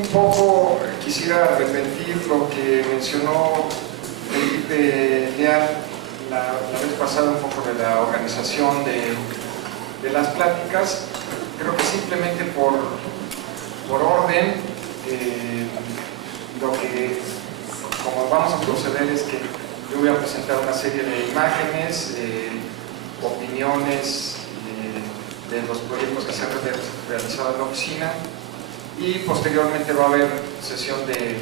Un poco quisiera repetir lo que mencionó Felipe Leal la vez pasada, un poco de la organización de las pláticas. Creo que simplemente por orden, como vamos a proceder es que yo voy a presentar una serie de imágenes, opiniones de los proyectos que se han realizado en la oficina, y posteriormente va a haber sesión de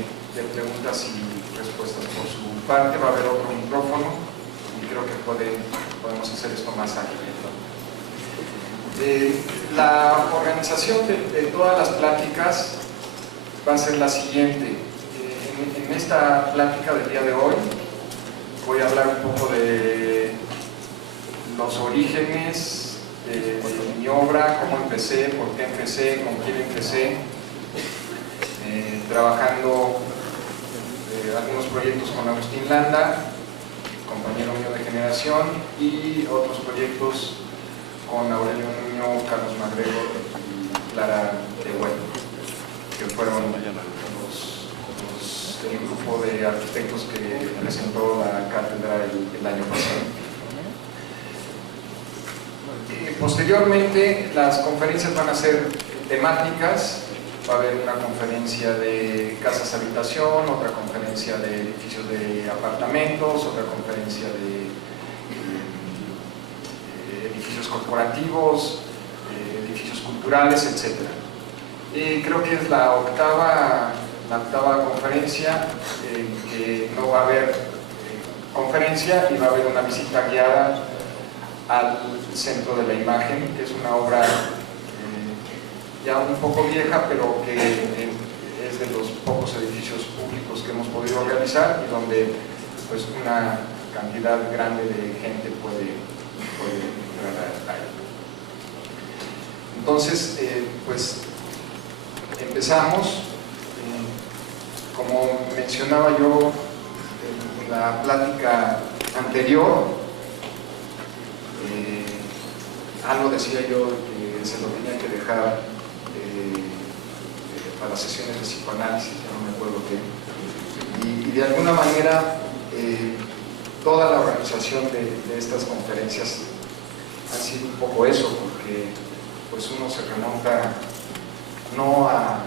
preguntas y respuestas por su parte. Va a haber otro micrófono y creo que podemos hacer esto más ágil. La organización de todas las pláticas va a ser la siguiente. En esta plática del día de hoy voy a hablar un poco de los orígenes de mi obra, cómo empecé, por qué empecé, con quién empecé, trabajando algunos proyectos con Agustín Landa, compañero mío de generación, y otros proyectos con Aurelio Nuño, Carlos Magregor y Clara Tehuel, que fueron el grupo de arquitectos que presentó la cátedra el año pasado. Posteriormente, las conferencias van a ser temáticas. Va a haber una conferencia de casas habitación, otra conferencia de edificios de apartamentos, otra conferencia de edificios corporativos, edificios culturales, etc. Creo que es la octava conferencia, que no va a haber conferencia y va a haber una visita guiada al Centro de la Imagen, que es una obra ya un poco vieja, pero que es de los pocos edificios públicos que hemos podido realizar y donde pues una cantidad grande de gente puede entrar ahí. Entonces, pues empezamos. Como mencionaba yo en la plática anterior, algo decía yo que se lo tenía que dejar para las sesiones de psicoanálisis, ya no me acuerdo qué, y de alguna manera toda la organización de estas conferencias ha sido un poco eso, porque pues uno se remonta no a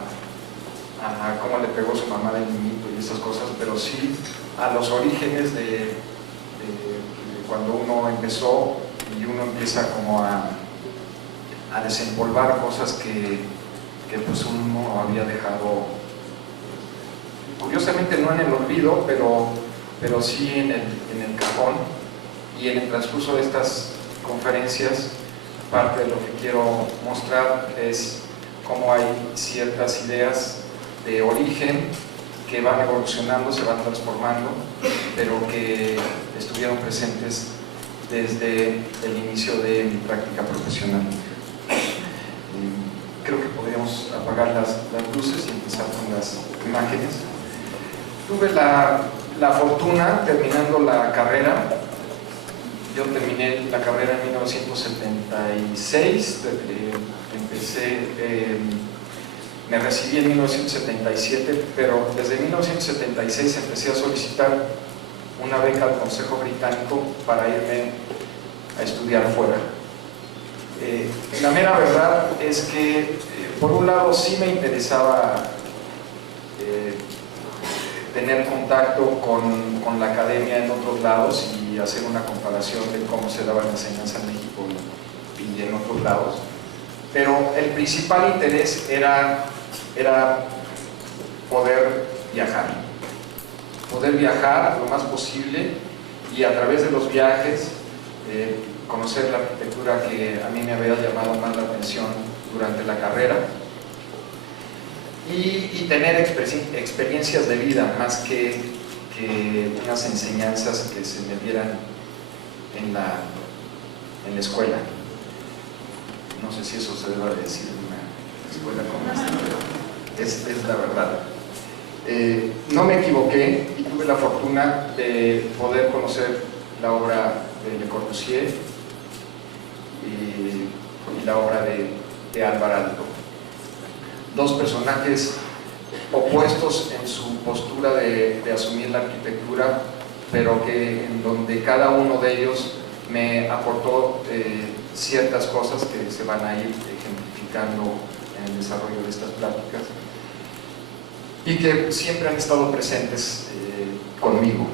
cómo le pegó su mamá de niñito y esas cosas, pero sí a los orígenes de cuando uno empezó, y uno empieza como a desempolvar cosas que pues uno había dejado, curiosamente no en el olvido, pero sí en el cajón. Y en el transcurso de estas conferencias, parte de lo que quiero mostrar es cómo hay ciertas ideas de origen que van evolucionando, se van transformando, pero que estuvieron presentes desde el inicio de mi práctica profesional. Creo que podríamos apagar las luces y empezar con las imágenes. Tuve la fortuna, terminando la carrera, yo terminé la carrera en 1976, me recibí en 1977, pero desde 1976 empecé a solicitar una beca al Consejo Británico para irme a estudiar fuera. La mera verdad es que, por un lado, sí me interesaba tener contacto con la academia en otros lados y hacer una comparación de cómo se daba la enseñanza en México y en otros lados, pero el principal interés era poder viajar lo más posible, y a través de los viajes conocer la arquitectura que a mí me había llamado más la atención durante la carrera, y tener experiencias de vida más que unas enseñanzas que se me dieran en la escuela. No sé si eso se debe decir en una escuela como esta, pero es la verdad. No me equivoqué y tuve la fortuna de poder conocer la obra de Le Corbusier y la obra de Alvar Aalto. Dos personajes opuestos en su postura de asumir la arquitectura, pero que en donde cada uno de ellos me aportó ciertas cosas que se van a ir ejemplificando en el desarrollo de estas pláticas y que siempre han estado presentes conmigo.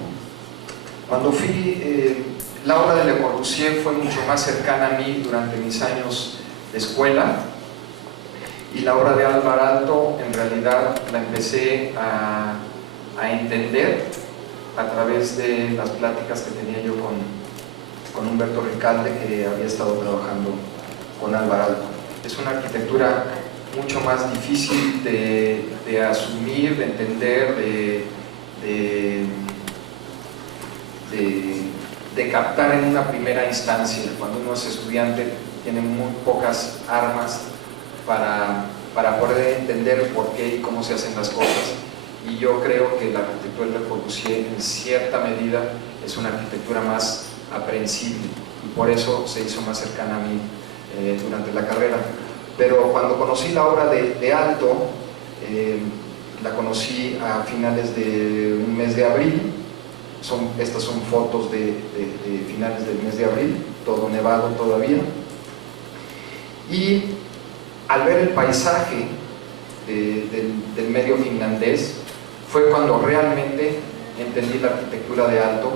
Cuando fui, la obra de Le Corbusier fue mucho más cercana a mí durante mis años de escuela, y la obra de Álvaro Aalto en realidad la empecé a entender a través de las pláticas que tenía yo con Humberto Recalde, que había estado trabajando con Álvaro Aalto. Es una arquitectura mucho más difícil de asumir, de entender, de captar en una primera instancia. Cuando uno es estudiante tiene muy pocas armas para poder entender por qué y cómo se hacen las cosas, y yo creo que la arquitectura de Le Corbusier en cierta medida es una arquitectura más aprehensible y por eso se hizo más cercana a mí durante la carrera. Pero cuando conocí la obra de Aalto, la conocí a finales de un mes de abril. Estas son fotos de finales del mes de abril, todo nevado todavía, y al ver el paisaje del medio finlandés fue cuando realmente entendí la arquitectura de Aalto.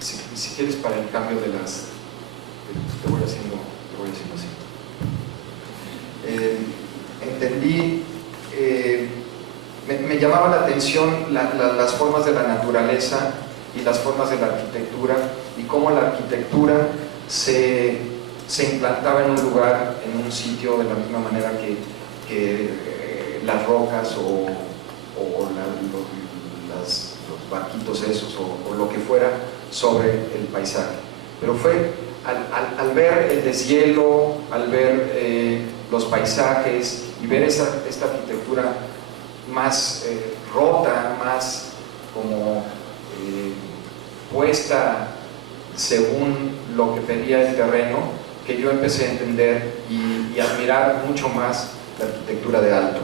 Si quieres, para el cambio de las... te voy haciendo así. Entendí, me llamaba la atención las formas de la naturaleza y las formas de la arquitectura, y cómo la arquitectura se implantaba en un lugar, en un sitio, de la misma manera que las rocas o los barquitos esos o lo que fuera sobre el paisaje. Pero fue al ver el deshielo, al ver los paisajes y ver esta arquitectura más rota, más como puesta según lo que pedía el terreno, que yo empecé a entender y admirar mucho más la arquitectura de Aalto.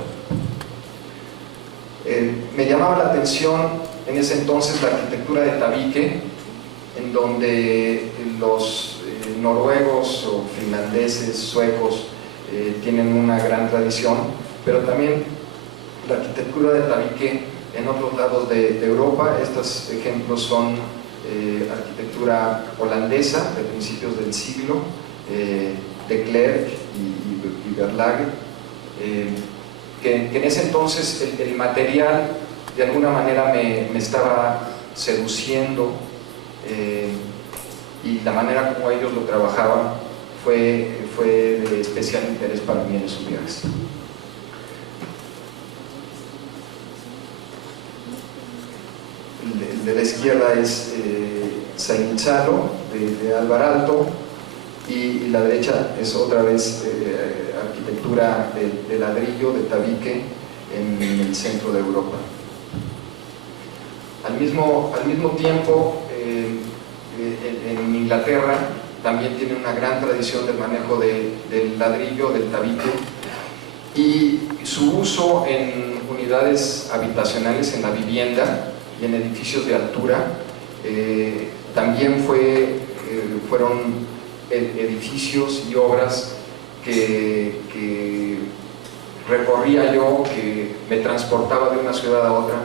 Me llamaba la atención en ese entonces la arquitectura de tabique, en donde los noruegos o finlandeses, suecos, tienen una gran tradición, pero también la arquitectura de tabique en otros lados de Europa. Estos ejemplos son arquitectura holandesa de principios del siglo, de Klerk y Verlague, que en ese entonces el material de alguna manera me estaba seduciendo, y la manera como ellos lo trabajaban fue de especial interés para mí en esos viajes. El de la izquierda es Sainichalo de Álvaro Aalto, y la derecha es otra vez arquitectura de ladrillo, de tabique, en el centro de Europa. Al mismo tiempo, en Inglaterra también tiene una gran tradición del manejo del ladrillo, del tabique, y su uso en unidades habitacionales, en la vivienda y en edificios de altura, también fueron edificios y obras que recorría yo, que me transportaba de una ciudad a otra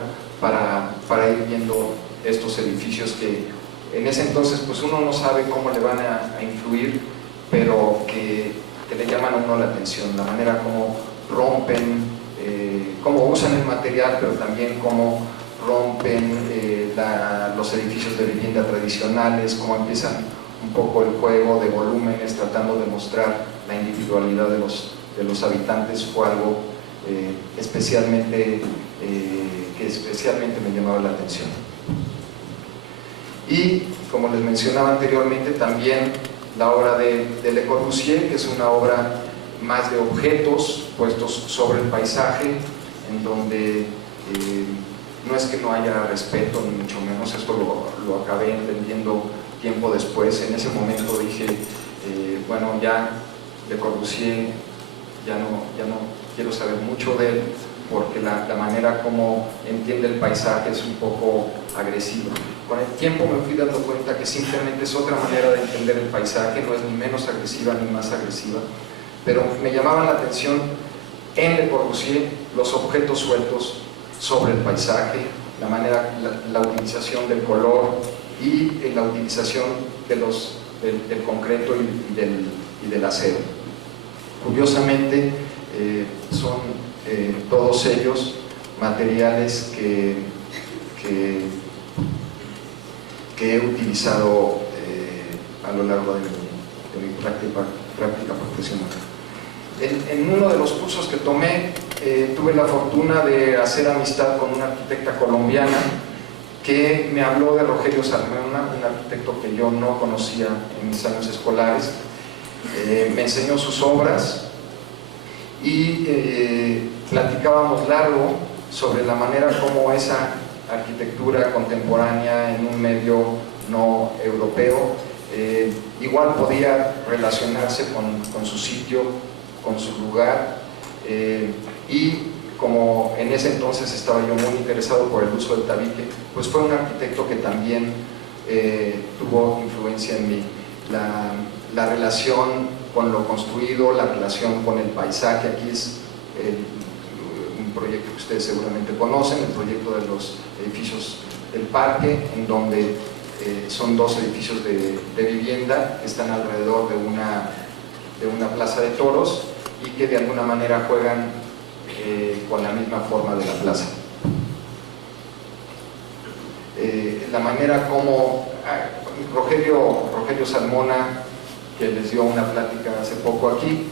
para ir viendo estos edificios que en ese entonces pues uno no sabe cómo le van a influir, pero que le llaman a uno la atención, la manera como rompen, cómo usan el material, pero también cómo rompen los edificios de vivienda tradicionales, cómo empiezan un poco el juego de volúmenes tratando de mostrar la individualidad de los habitantes. Fue algo que especialmente me llamaba la atención. Y como les mencionaba anteriormente, también la obra de Le Corbusier, que es una obra más de objetos puestos sobre el paisaje, en donde no es que no haya respeto, ni mucho menos. Esto lo acabé entendiendo tiempo después. En ese momento dije, bueno, ya Le Corbusier, ya no quiero saber mucho de él, porque la manera como entiende el paisaje es un poco agresiva. Con el tiempo me fui dando cuenta que simplemente es otra manera de entender el paisaje, no es ni menos agresiva ni más agresiva, pero me llamaban la atención en Le Corbusier los objetos sueltos sobre el paisaje, la manera, la utilización del color y la utilización del concreto y del acero. Curiosamente, son todos ellos materiales que he utilizado a lo largo de mi práctica profesional. En uno de los cursos que tomé, tuve la fortuna de hacer amistad con una arquitecta colombiana que me habló de Rogelio Salmona, un arquitecto que yo no conocía en mis años escolares. Me enseñó sus obras y platicábamos largo sobre la manera como esa arquitectura contemporánea en un medio no europeo igual podía relacionarse con su sitio, con su lugar, y como en ese entonces estaba yo muy interesado por el uso del tabique, pues fue un arquitecto que también tuvo influencia en mí. La relación con lo construido, la relación con el paisaje, aquí es un proyecto que ustedes seguramente conocen, el proyecto de los edificios del parque, en donde son dos edificios de vivienda que están alrededor de una plaza de toros y que de alguna manera juegan con la misma forma de la plaza. La manera como Rogelio Salmona, que les dio una plática hace poco aquí,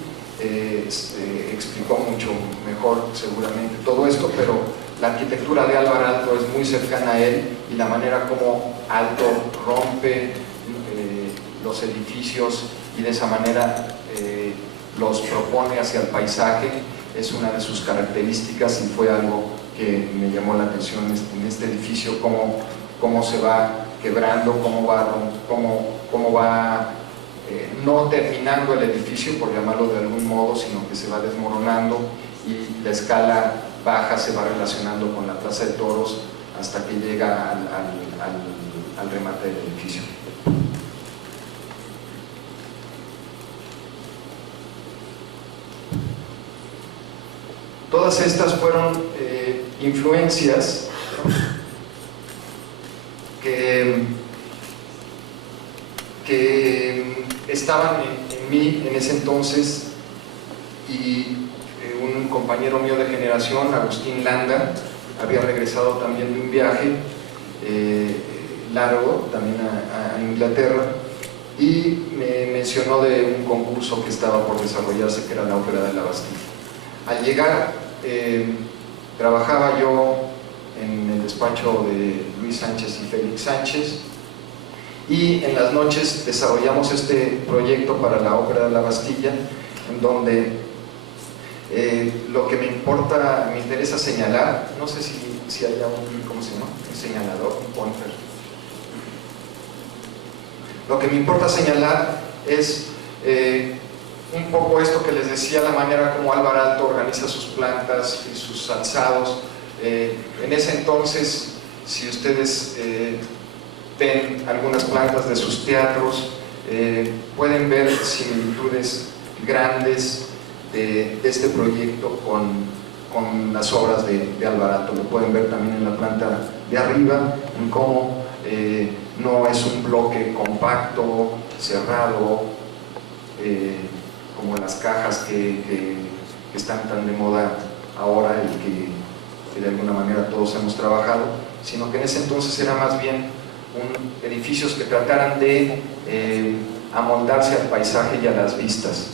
explicó mucho mejor seguramente todo esto, pero la arquitectura de Álvar Aalto es muy cercana a él, y la manera como Aalto rompe los edificios y de esa manera los propone hacia el paisaje es una de sus características, y fue algo que me llamó la atención en este edificio, cómo se va quebrando, cómo va no terminando el edificio, por llamarlo de algún modo, sino que se va desmoronando, y la escala baja se va relacionando con la plaza de toros hasta que llega al remate del edificio. Todas estas fueron influencias, ¿no?, que estaban en mí en ese entonces, y un compañero mío de generación, Agustín Landa, había regresado también de un viaje largo, también a Inglaterra, y me mencionó de un concurso que estaba por desarrollarse, que era la Ópera de la Bastilla. Al llegar, trabajaba yo en el despacho de Luis Sánchez y Félix Sánchez, y en las noches desarrollamos este proyecto para la Ópera de la Bastilla, en donde lo que me interesa señalar, no sé si haya ¿cómo se llama? Un señalador, un pointer. Lo que me importa señalar es un poco esto que les decía, la manera como Álvar Aalto organiza sus plantas y sus alzados. En ese entonces, si ustedes ven algunas plantas de sus teatros, pueden ver similitudes grandes de este proyecto con las obras de Álvar Aalto. Lo pueden ver también en la planta de arriba, en cómo no es un bloque compacto, cerrado, como las cajas que están tan de moda ahora y que de alguna manera todos hemos trabajado, sino que en ese entonces era más bien edificios que trataran de amoldarse al paisaje y a las vistas.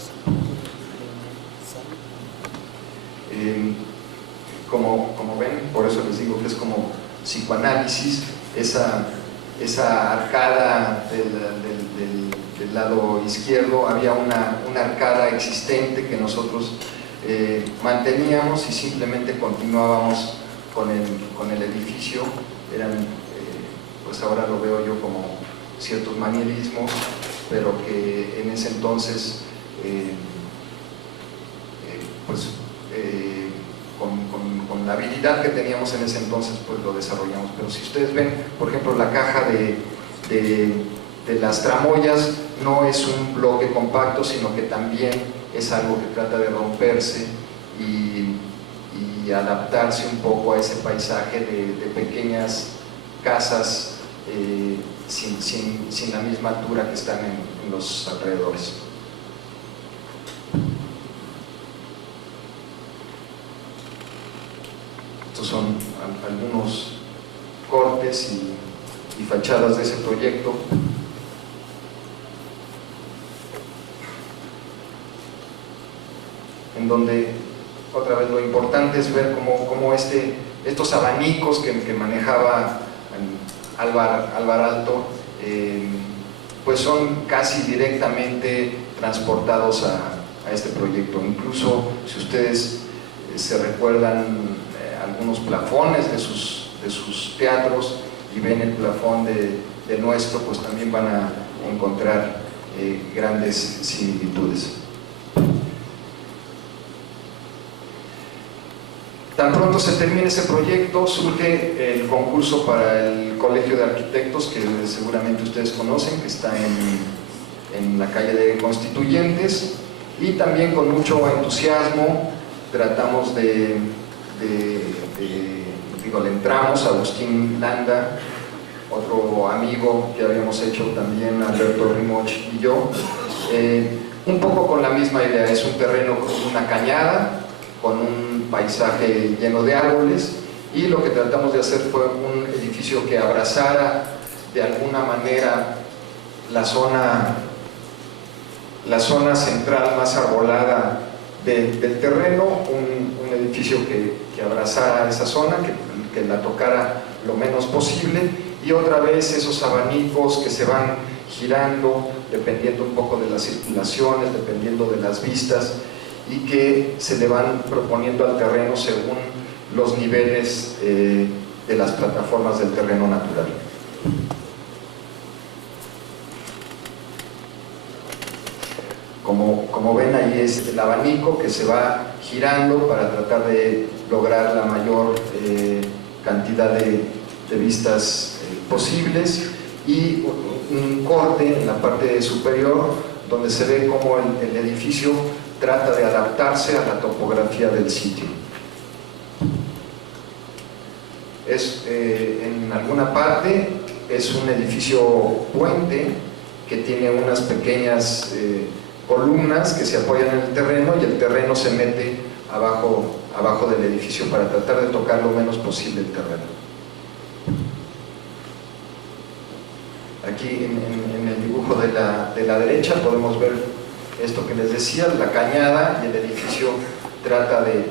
Como ven, por eso les digo que es como psicoanálisis, esa arcada del lado izquierdo. Había una arcada existente que nosotros manteníamos y simplemente continuábamos con el edificio. Eran, pues ahora lo veo yo como ciertos manierismos, pero que en ese entonces con la habilidad que teníamos en ese entonces, pues lo desarrollamos. Pero si ustedes ven, por ejemplo, la caja de las tramoyas no es un bloque compacto, sino que también es algo que trata de romperse y adaptarse un poco a ese paisaje de pequeñas casas sin la misma altura que están en los alrededores. Estos son algunos cortes y fachadas de ese proyecto. En donde, otra vez, lo importante es ver cómo estos abanicos que manejaba Álvar Alto, pues son casi directamente transportados a este proyecto. Incluso, si ustedes se recuerdan algunos plafones de sus teatros y ven el plafón de nuestro, pues también van a encontrar grandes similitudes. Tan pronto se termine ese proyecto, surge el concurso para el Colegio de Arquitectos, que seguramente ustedes conocen, que está en la calle de Constituyentes, y también con mucho entusiasmo tratamos le entramos a Agustín Landa, otro amigo que habíamos hecho también, Alberto Rimoch y yo, un poco con la misma idea. Es un terreno con una cañada, con un paisaje lleno de árboles, y lo que tratamos de hacer fue un edificio que abrazara de alguna manera la zona central más arbolada del terreno, un edificio que abrazara esa zona, que la tocara lo menos posible, y otra vez esos abanicos que se van girando dependiendo un poco de las circulaciones, dependiendo de las vistas, y que se le van proponiendo al terreno según los niveles de las plataformas del terreno natural. Como ven, ahí es el abanico que se va girando para tratar de lograr la mayor cantidad de vistas posibles, y un corte en la parte superior donde se ve cómo el edificio trata de adaptarse a la topografía del sitio. En alguna parte es un edificio puente que tiene unas pequeñas columnas que se apoyan en el terreno, y el terreno se mete abajo del edificio para tratar de tocar lo menos posible el terreno. Aquí en el dibujo de la derecha podemos ver esto que les decía, la cañada, y el edificio trata de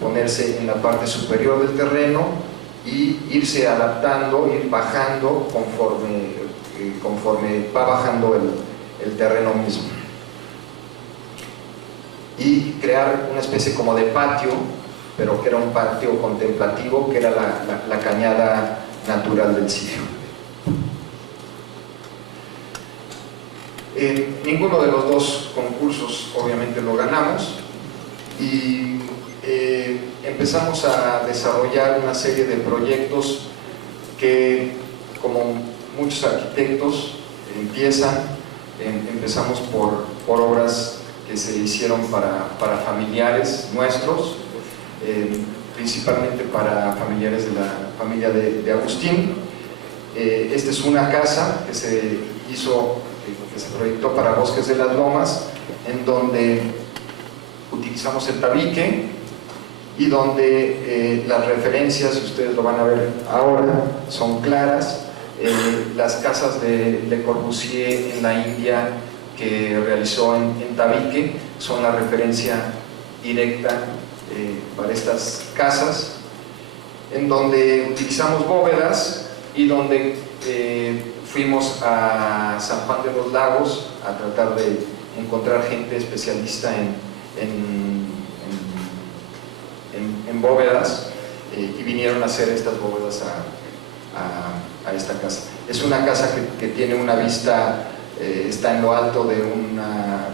ponerse en la parte superior del terreno y irse adaptando, ir bajando conforme va bajando el terreno mismo, y crear una especie como de patio, pero que era un patio contemplativo, que era la cañada natural del sitio. Ninguno de los dos concursos obviamente lo ganamos, y empezamos a desarrollar una serie de proyectos que, como muchos arquitectos empezamos por obras que se hicieron para familiares nuestros, principalmente para familiares de la familia de Agustín. Esta es una casa que se proyectó para Bosques de las Lomas, en donde utilizamos el tabique, y donde las referencias, ustedes lo van a ver ahora, son claras. Las casas de Le Corbusier en la India, que realizó en tabique, son la referencia directa para estas casas, en donde utilizamos bóvedas, y donde fuimos a San Juan de los Lagos a tratar de encontrar gente especialista en bóvedas, y vinieron a hacer estas bóvedas a esta casa. Es una casa que tiene una vista, está en lo alto de una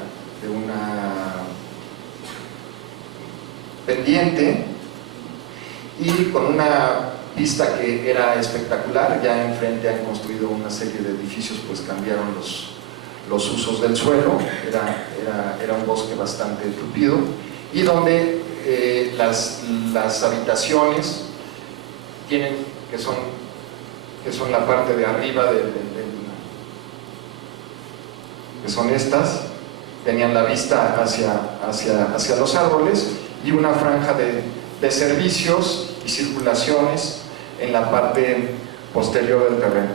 pendiente, y con una vista que era espectacular. Ya enfrente han construido una serie de edificios, pues cambiaron los usos del suelo, era un bosque bastante tupido, y donde las habitaciones tienen, que son la parte de arriba que son estas, tenían la vista hacia los árboles, y una franja de servicios y circulaciones en la parte posterior del terreno.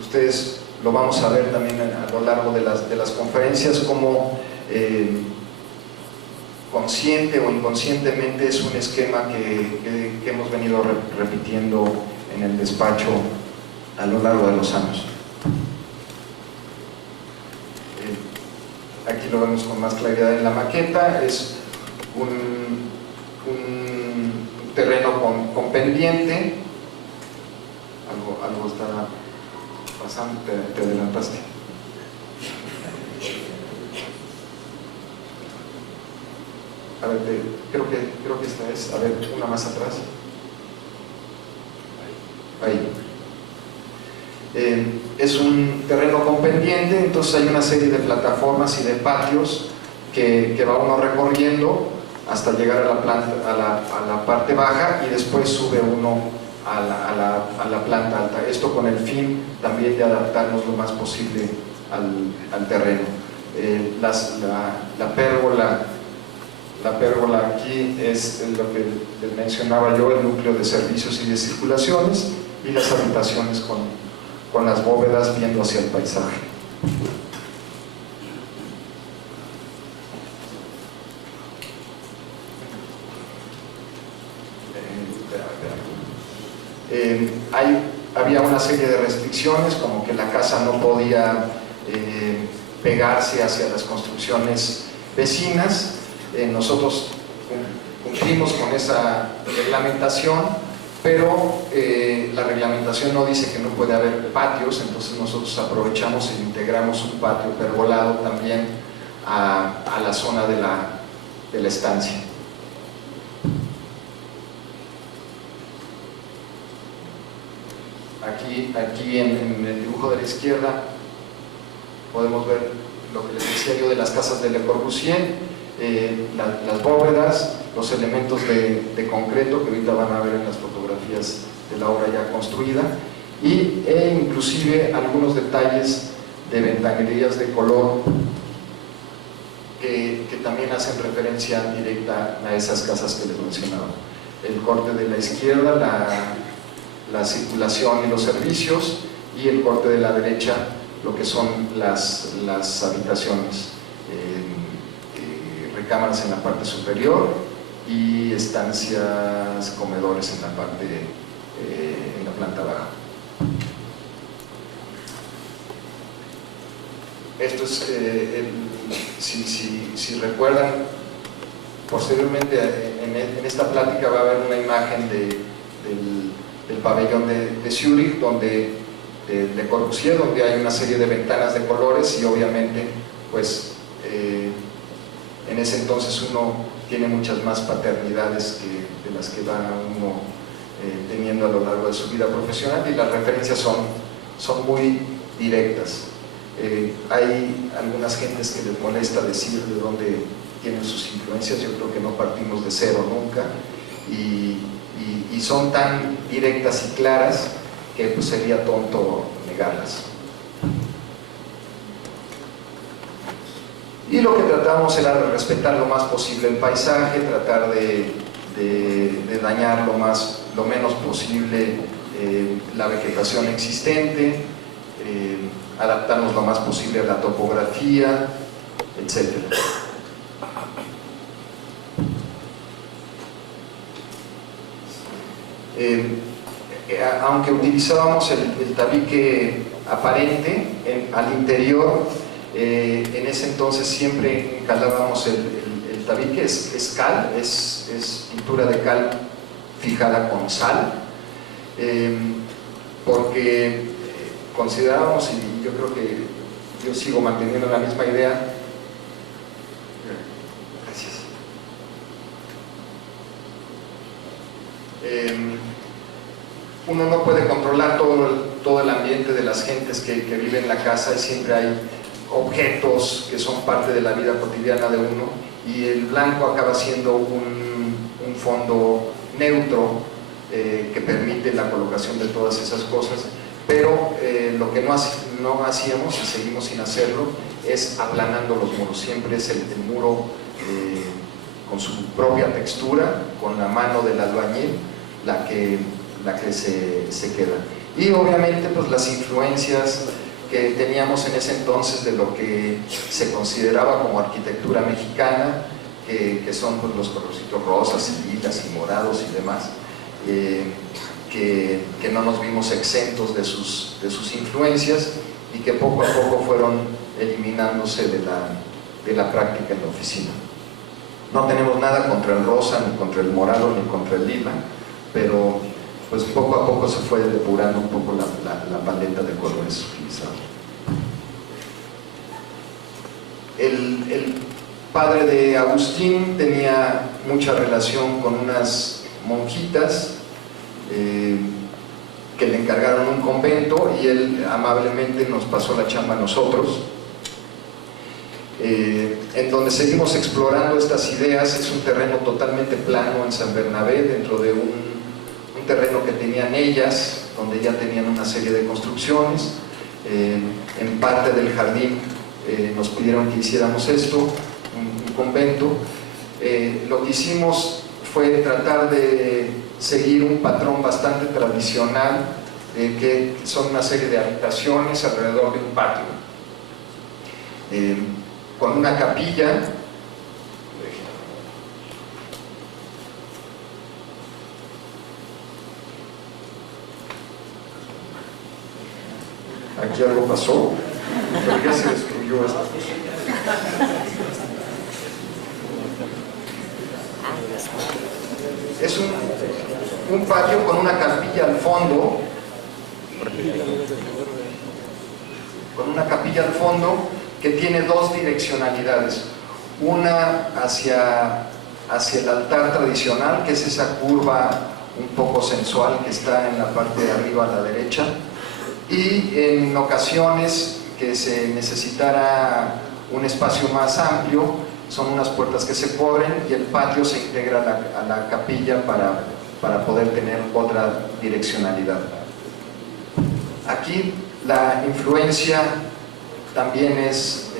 Ustedes lo vamos a ver también a lo largo de las conferencias, como consciente o inconscientemente es un esquema que hemos venido repitiendo en el despacho a lo largo de los años. Aquí lo vemos con más claridad en la maqueta. Es un terreno con pendiente. Algo está pasando, te adelantaste. A ver, creo que esta es. A ver, una más atrás. Ahí. Es un terreno con pendiente, entonces hay una serie de plataformas y de patios que va uno recorriendo hasta llegar a la parte baja, y después sube uno a la planta alta. Esto con el fin también de adaptarnos lo más posible al terreno. La pérgola aquí es lo que les mencionaba yo, el núcleo de servicios y de circulaciones, y las habitaciones con las bóvedas viendo hacia el paisaje. Había una serie de restricciones, como que la casa no podía pegarse hacia las construcciones vecinas. Nosotros cumplimos con esa reglamentación, pero la reglamentación no dice que no puede haber patios, entonces nosotros aprovechamos e integramos un patio pergolado también a la zona de la estancia. Aquí en el dibujo de la izquierda podemos ver lo que les decía yo de las casas de Le Corbusier, las bóvedas, los elementos de concreto que ahorita van a ver en las fotografías de la obra ya construida, e inclusive algunos detalles de ventanerías de color que también hacen referencia directa a esas casas que les mencionaba. El corte de la izquierda, la circulación y los servicios, y el corte de la derecha, lo que son las habitaciones, recámaras en la parte superior y estancias, comedores en la planta baja. Esto es, si recuerdan, posteriormente en esta plática va a haber una imagen del pabellón de Zúrich, de Le Corbusier, donde hay una serie de ventanas de colores, y obviamente pues en ese entonces uno tiene muchas más paternidades de las que va uno teniendo a lo largo de su vida profesional, y las referencias son muy directas. Hay algunas gentes que les molesta decir de dónde tienen sus influencias. Yo creo que no partimos de cero nunca, y son tan directas y claras que pues sería tonto negarlas. Y lo que tratamos era de respetar lo más posible el paisaje, tratar de dañar lo menos posible la vegetación existente, adaptarnos lo más posible a la topografía, etc. Aunque utilizábamos el tabique aparente al interior, en ese entonces siempre encalábamos el tabique, es cal, es pintura de cal fijada con sal, porque considerábamos, y yo creo que yo sigo manteniendo la misma idea. Gracias. uno no puede controlar todo el ambiente de las gentes que viven en la casa, y siempre hay objetos que son parte de la vida cotidiana de uno, y el blanco acaba siendo un fondo neutro que permite la colocación de todas esas cosas. Pero lo que no hacíamos, y seguimos sin hacerlo, es aplanando los muros. Siempre es el muro con su propia textura, con la mano del albañil, la que se queda. Y obviamente pues las influencias que teníamos en ese entonces de lo que se consideraba como arquitectura mexicana, que son pues los colorcitos rosas y lilas y morados y demás, que no nos vimos exentos de sus influencias, y que poco a poco fueron eliminándose de la práctica en la oficina. No tenemos nada contra el rosa, ni contra el morado, ni contra el lila, pero pues poco a poco se fue depurando un poco la paleta de colores utilizados. El padre de Agustín tenía mucha relación con unas monjitas que le encargaron un convento, y él amablemente nos pasó la chamba a nosotros, en donde seguimos explorando estas ideas. Es un terreno totalmente plano en San Bernabé, dentro de un terreno que tenían ellas, donde ya tenían una serie de construcciones. En parte del jardín nos pidieron que hiciéramos esto, un convento. Lo que hicimos fue tratar de seguir un patrón bastante tradicional, que son una serie de habitaciones alrededor de un patio, con una capilla. Aquí algo pasó, pero ya se destruyó esta cosa. Es un patio con una capilla al fondo, que tiene dos direccionalidades. Una hacia el altar tradicional, que es esa curva un poco sensual que está en la parte de arriba a la derecha, y en ocasiones que se necesitara un espacio más amplio, son unas puertas que se cubren, y el patio se integra a la capilla para poder tener otra direccionalidad. Aquí la influencia también es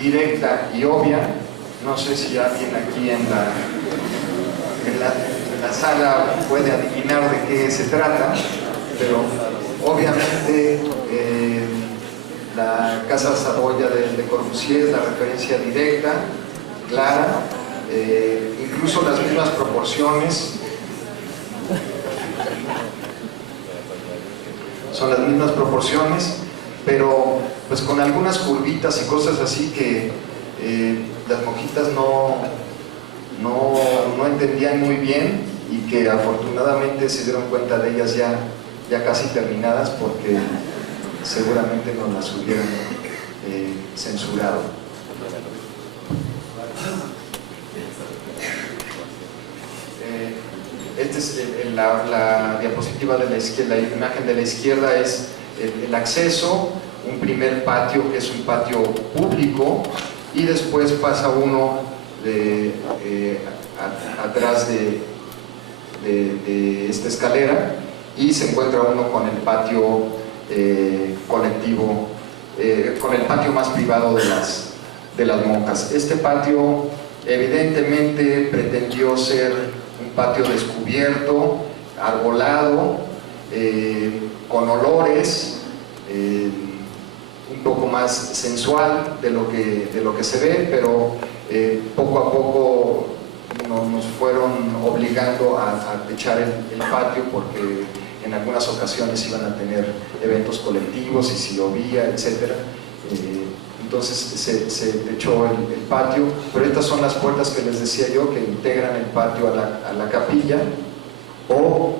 directa y obvia. No sé si alguien aquí en la sala puede adivinar de qué se trata, pero obviamente la Casa Saboya de Corbusier es la referencia directa, clara, incluso las mismas proporciones son las mismas proporciones, pero pues con algunas curvitas y cosas así que las monjitas no entendían muy bien, y que afortunadamente se dieron cuenta de ellas ya casi terminadas, porque seguramente nos las hubieran censurado. Esta es la diapositiva de la izquierda. La imagen de la izquierda es el acceso, un primer patio que es un patio público, y después pasa uno atrás de esta escalera, y se encuentra uno con el patio colectivo, con el patio más privado de las monjas. Este patio evidentemente pretendió ser un patio descubierto, arbolado, con olores, un poco más sensual de lo que se ve, pero poco a poco nos fueron obligando a techar el patio, porque en algunas ocasiones iban a tener eventos colectivos, y si llovía, etc. Entonces se techó el patio, pero estas son las puertas que les decía yo, que integran el patio a la capilla, o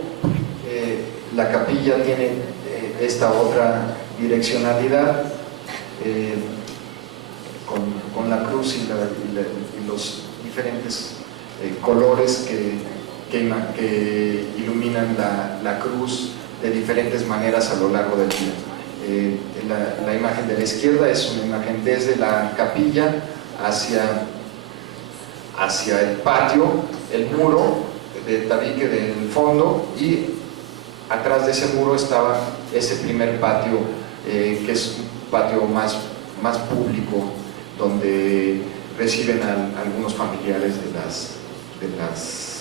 la capilla tiene esta otra direccionalidad, con la cruz y los diferentes colores que iluminan la cruz de diferentes maneras a lo largo del día. La imagen de la izquierda es una imagen desde la capilla hacia el patio, el muro de tabique del fondo, y atrás de ese muro estaba ese primer patio, que es un patio más público, donde reciben a algunos familiares de las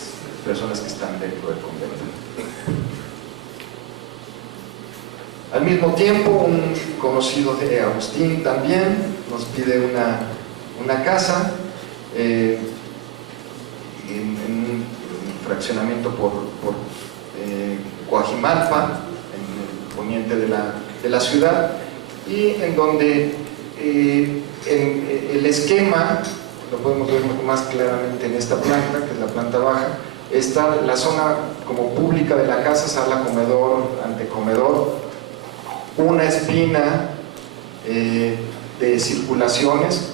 personas que están dentro del convento. Al mismo tiempo, un conocido de Agustín también nos pide una casa en un fraccionamiento por Coajimalpa, en el poniente de la ciudad, y en donde el esquema lo podemos ver más claramente en esta planta, que es la planta baja. Está la zona como pública de la casa, sala, comedor, antecomedor, una espina de circulaciones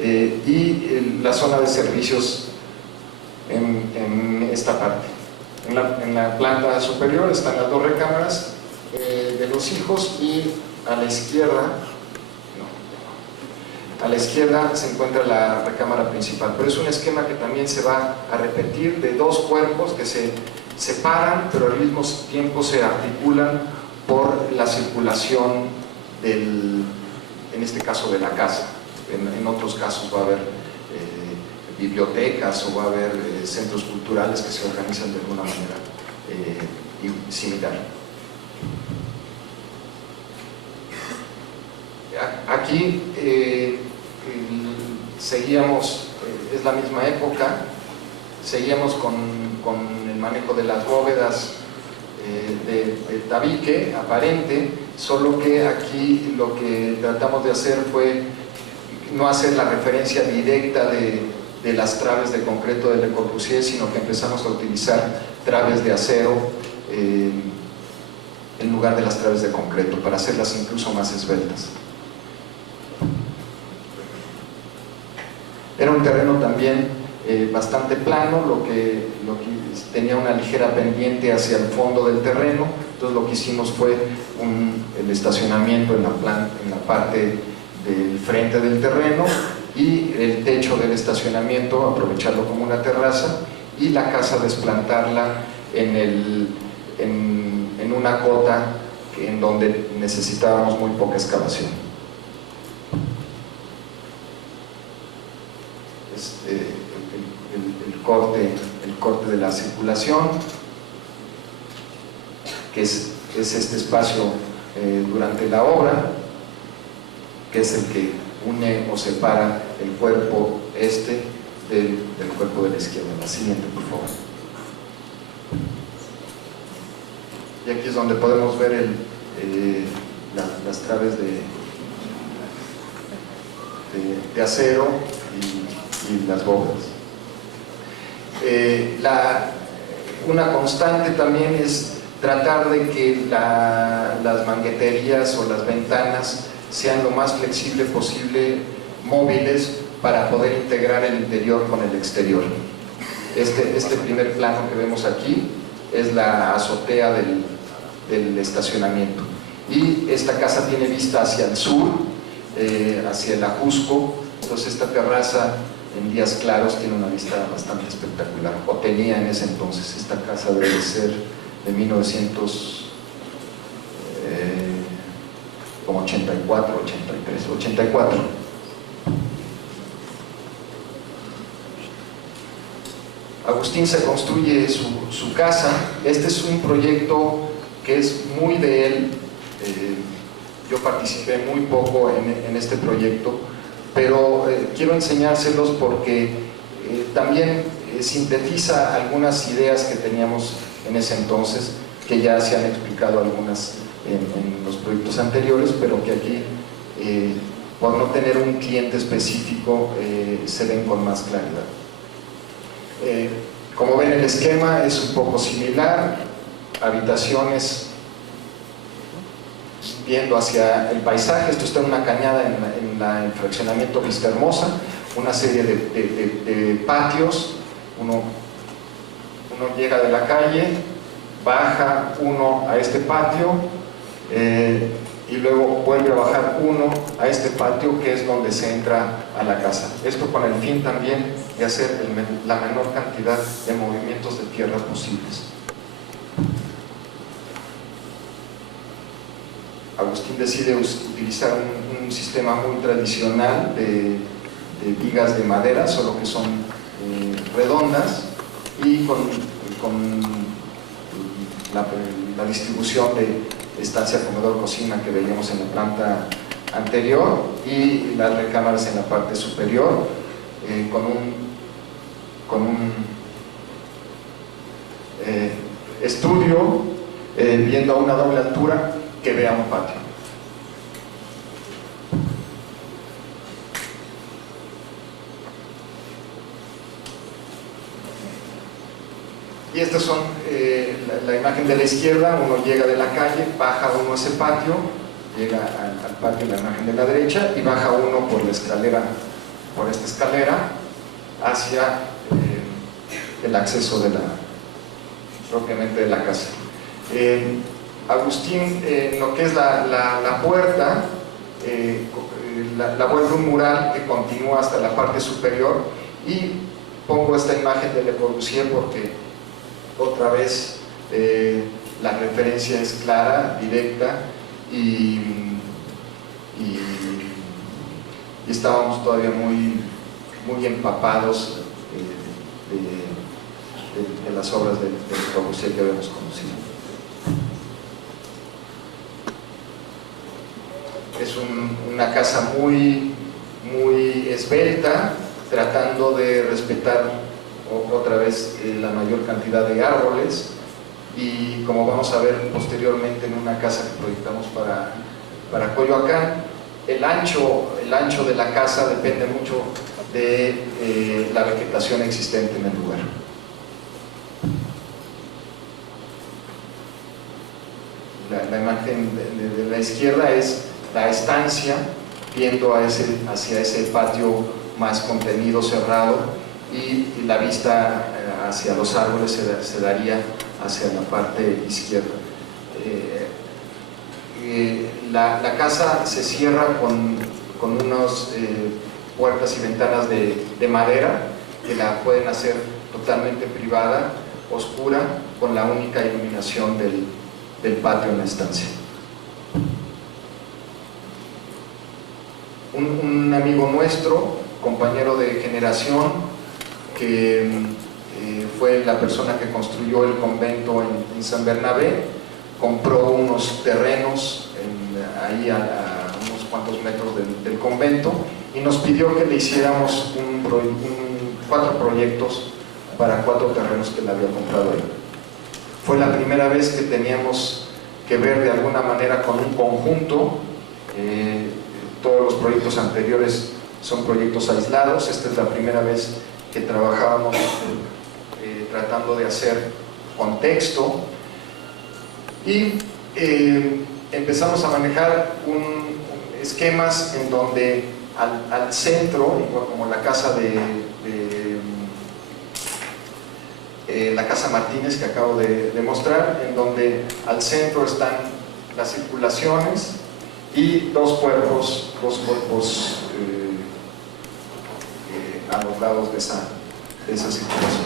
y la zona de servicios en esta parte. En la planta superior están las dos recámaras de los hijos, y a la izquierda se encuentra la recámara principal, pero es un esquema que también se va a repetir, de dos cuerpos que se separan pero al mismo tiempo se articulan por la circulación en este caso de la casa. En otros casos va a haber bibliotecas o va a haber centros culturales que se organizan de alguna manera similar. Aquí seguíamos, es la misma época, seguíamos con el manejo de las bóvedas de tabique aparente, solo que aquí lo que tratamos de hacer fue no hacer la referencia directa de las traves de concreto de Le Corbusier, sino que empezamos a utilizar traves de acero en lugar de las traves de concreto, para hacerlas incluso más esbeltas. Era un terreno también bastante plano, lo que tenía una ligera pendiente hacia el fondo del terreno. Entonces lo que hicimos fue el estacionamiento en la parte del frente del terreno, y el techo del estacionamiento aprovecharlo como una terraza, y la casa desplantarla en una cota en donde necesitábamos muy poca excavación. El corte de la circulación, que es este espacio durante la obra, que es el que une o separa el cuerpo del cuerpo de la izquierda. La siguiente, por favor. Y aquí es donde podemos ver las traves de acero y las bóvedas. Una constante también es tratar de que las mangueterías o las ventanas sean lo más flexible posible, móviles, para poder integrar el interior con el exterior. Este primer plano que vemos aquí es la azotea del estacionamiento, y esta casa tiene vista hacia el sur, hacia el Ajusco. Entonces esta terraza en días claros tiene una vista bastante espectacular, o tenía en ese entonces. Esta casa debe de ser de 1984, 83, 84. Agustín se construye su casa. Este es un proyecto que es muy de él. Yo participé muy poco en este proyecto, pero quiero enseñárselos porque también sintetiza algunas ideas que teníamos en ese entonces, que ya se han explicado algunas en los proyectos anteriores, pero que aquí, por no tener un cliente específico, se ven con más claridad. Como ven, el esquema es un poco similar: habitaciones viendo hacia el paisaje. Esto está en una cañada en el fraccionamiento Vistahermosa, una serie de patios, uno uno llega de la calle, baja uno a este patio y luego vuelve a bajar uno a este patio, que es donde se entra a la casa. Esto con el fin también de hacer la menor cantidad de movimientos de tierra posibles. Agustín decide utilizar un sistema muy tradicional de vigas de madera, solo que son redondas, y con la distribución de estancia, comedor, cocina que veíamos en la planta anterior, y las recámaras en la parte superior, con un estudio viendo a una doble altura que vea un patio. Y estas son la imagen de la izquierda. Uno llega de la calle, baja uno a ese patio, llega al patio, la imagen de la derecha, y baja uno por la escalera, por esta escalera, hacia el acceso propiamente de la casa. Agustín, lo que es la puerta, la vuelve un mural que continúa hasta la parte superior, y pongo esta imagen de Le Corbusier porque otra vez la referencia es clara, directa, y estábamos todavía muy empapados de las obras de Le Corbusier que habíamos conocido. Es una casa muy esbelta, tratando de respetar otra vez la mayor cantidad de árboles, y como vamos a ver posteriormente en una casa que proyectamos para Coyoacán, el ancho de la casa depende mucho de la vegetación existente en el lugar. La imagen de la izquierda es la estancia, viendo hacia ese patio más contenido, cerrado, y la vista hacia los árboles se daría hacia la parte izquierda. La casa se cierra con unas puertas y ventanas de madera, que la pueden hacer totalmente privada, oscura, con la única iluminación del patio en la estancia. Un amigo nuestro, compañero de generación, que fue la persona que construyó el convento en San Bernabé, compró unos terrenos ahí a unos cuantos metros del convento, y nos pidió que le hiciéramos 4 proyectos para 4 terrenos que le había comprado él. Fue la primera vez que teníamos que ver de alguna manera con un conjunto. Todos los proyectos anteriores son proyectos aislados. Esta es la primera vez que trabajábamos tratando de hacer contexto, y empezamos a manejar esquemas en donde al centro, igual como la casa la casa Martínez que acabo de mostrar, en donde al centro están las circulaciones y dos cuerpos a los lados de esa circulación.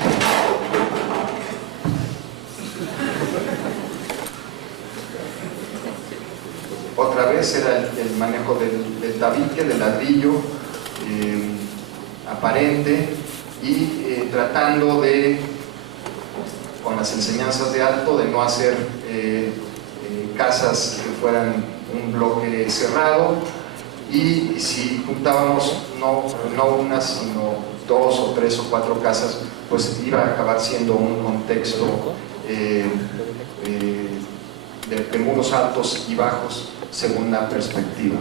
Otra vez era el manejo del tabique, del ladrillo aparente, y tratando de, con las enseñanzas de Alto, de no hacer casas que fueran un bloque cerrado, y si juntábamos no una, sino 2 o 3 o 4 casas, pues iba a acabar siendo un contexto de muros altos y bajos según la perspectiva.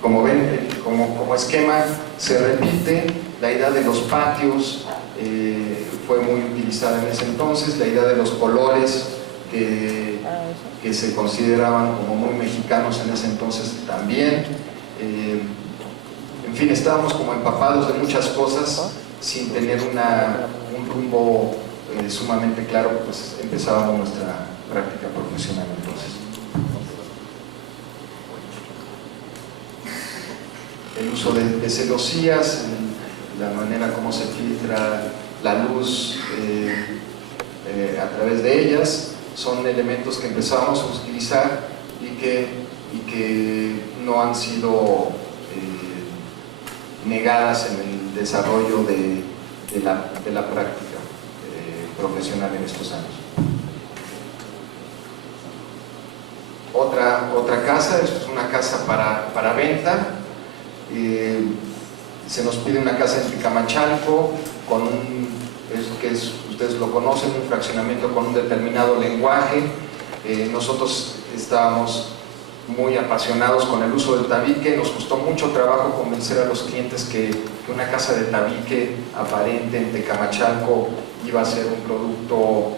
Como ven, como esquema se repite. La idea de los patios fue muy utilizada en ese entonces, la idea de los colores que se consideraban como muy mexicanos en ese entonces también. En fin, estábamos como empapados de muchas cosas sin tener un rumbo sumamente claro, pues empezábamos nuestra práctica profesional entonces. El uso de celosías, la manera como se filtra la luz a través de ellas, son elementos que empezamos a utilizar y que no han sido negadas en el desarrollo de la práctica profesional en estos años. Otra casa, esto es una casa para venta. Se nos pide una casa en Tecamachalco con ustedes lo conocen, un fraccionamiento con un determinado lenguaje. Nosotros estábamos muy apasionados con el uso del tabique. Nos costó mucho trabajo convencer a los clientes que una casa de tabique aparente en Tecamachalco iba a ser un producto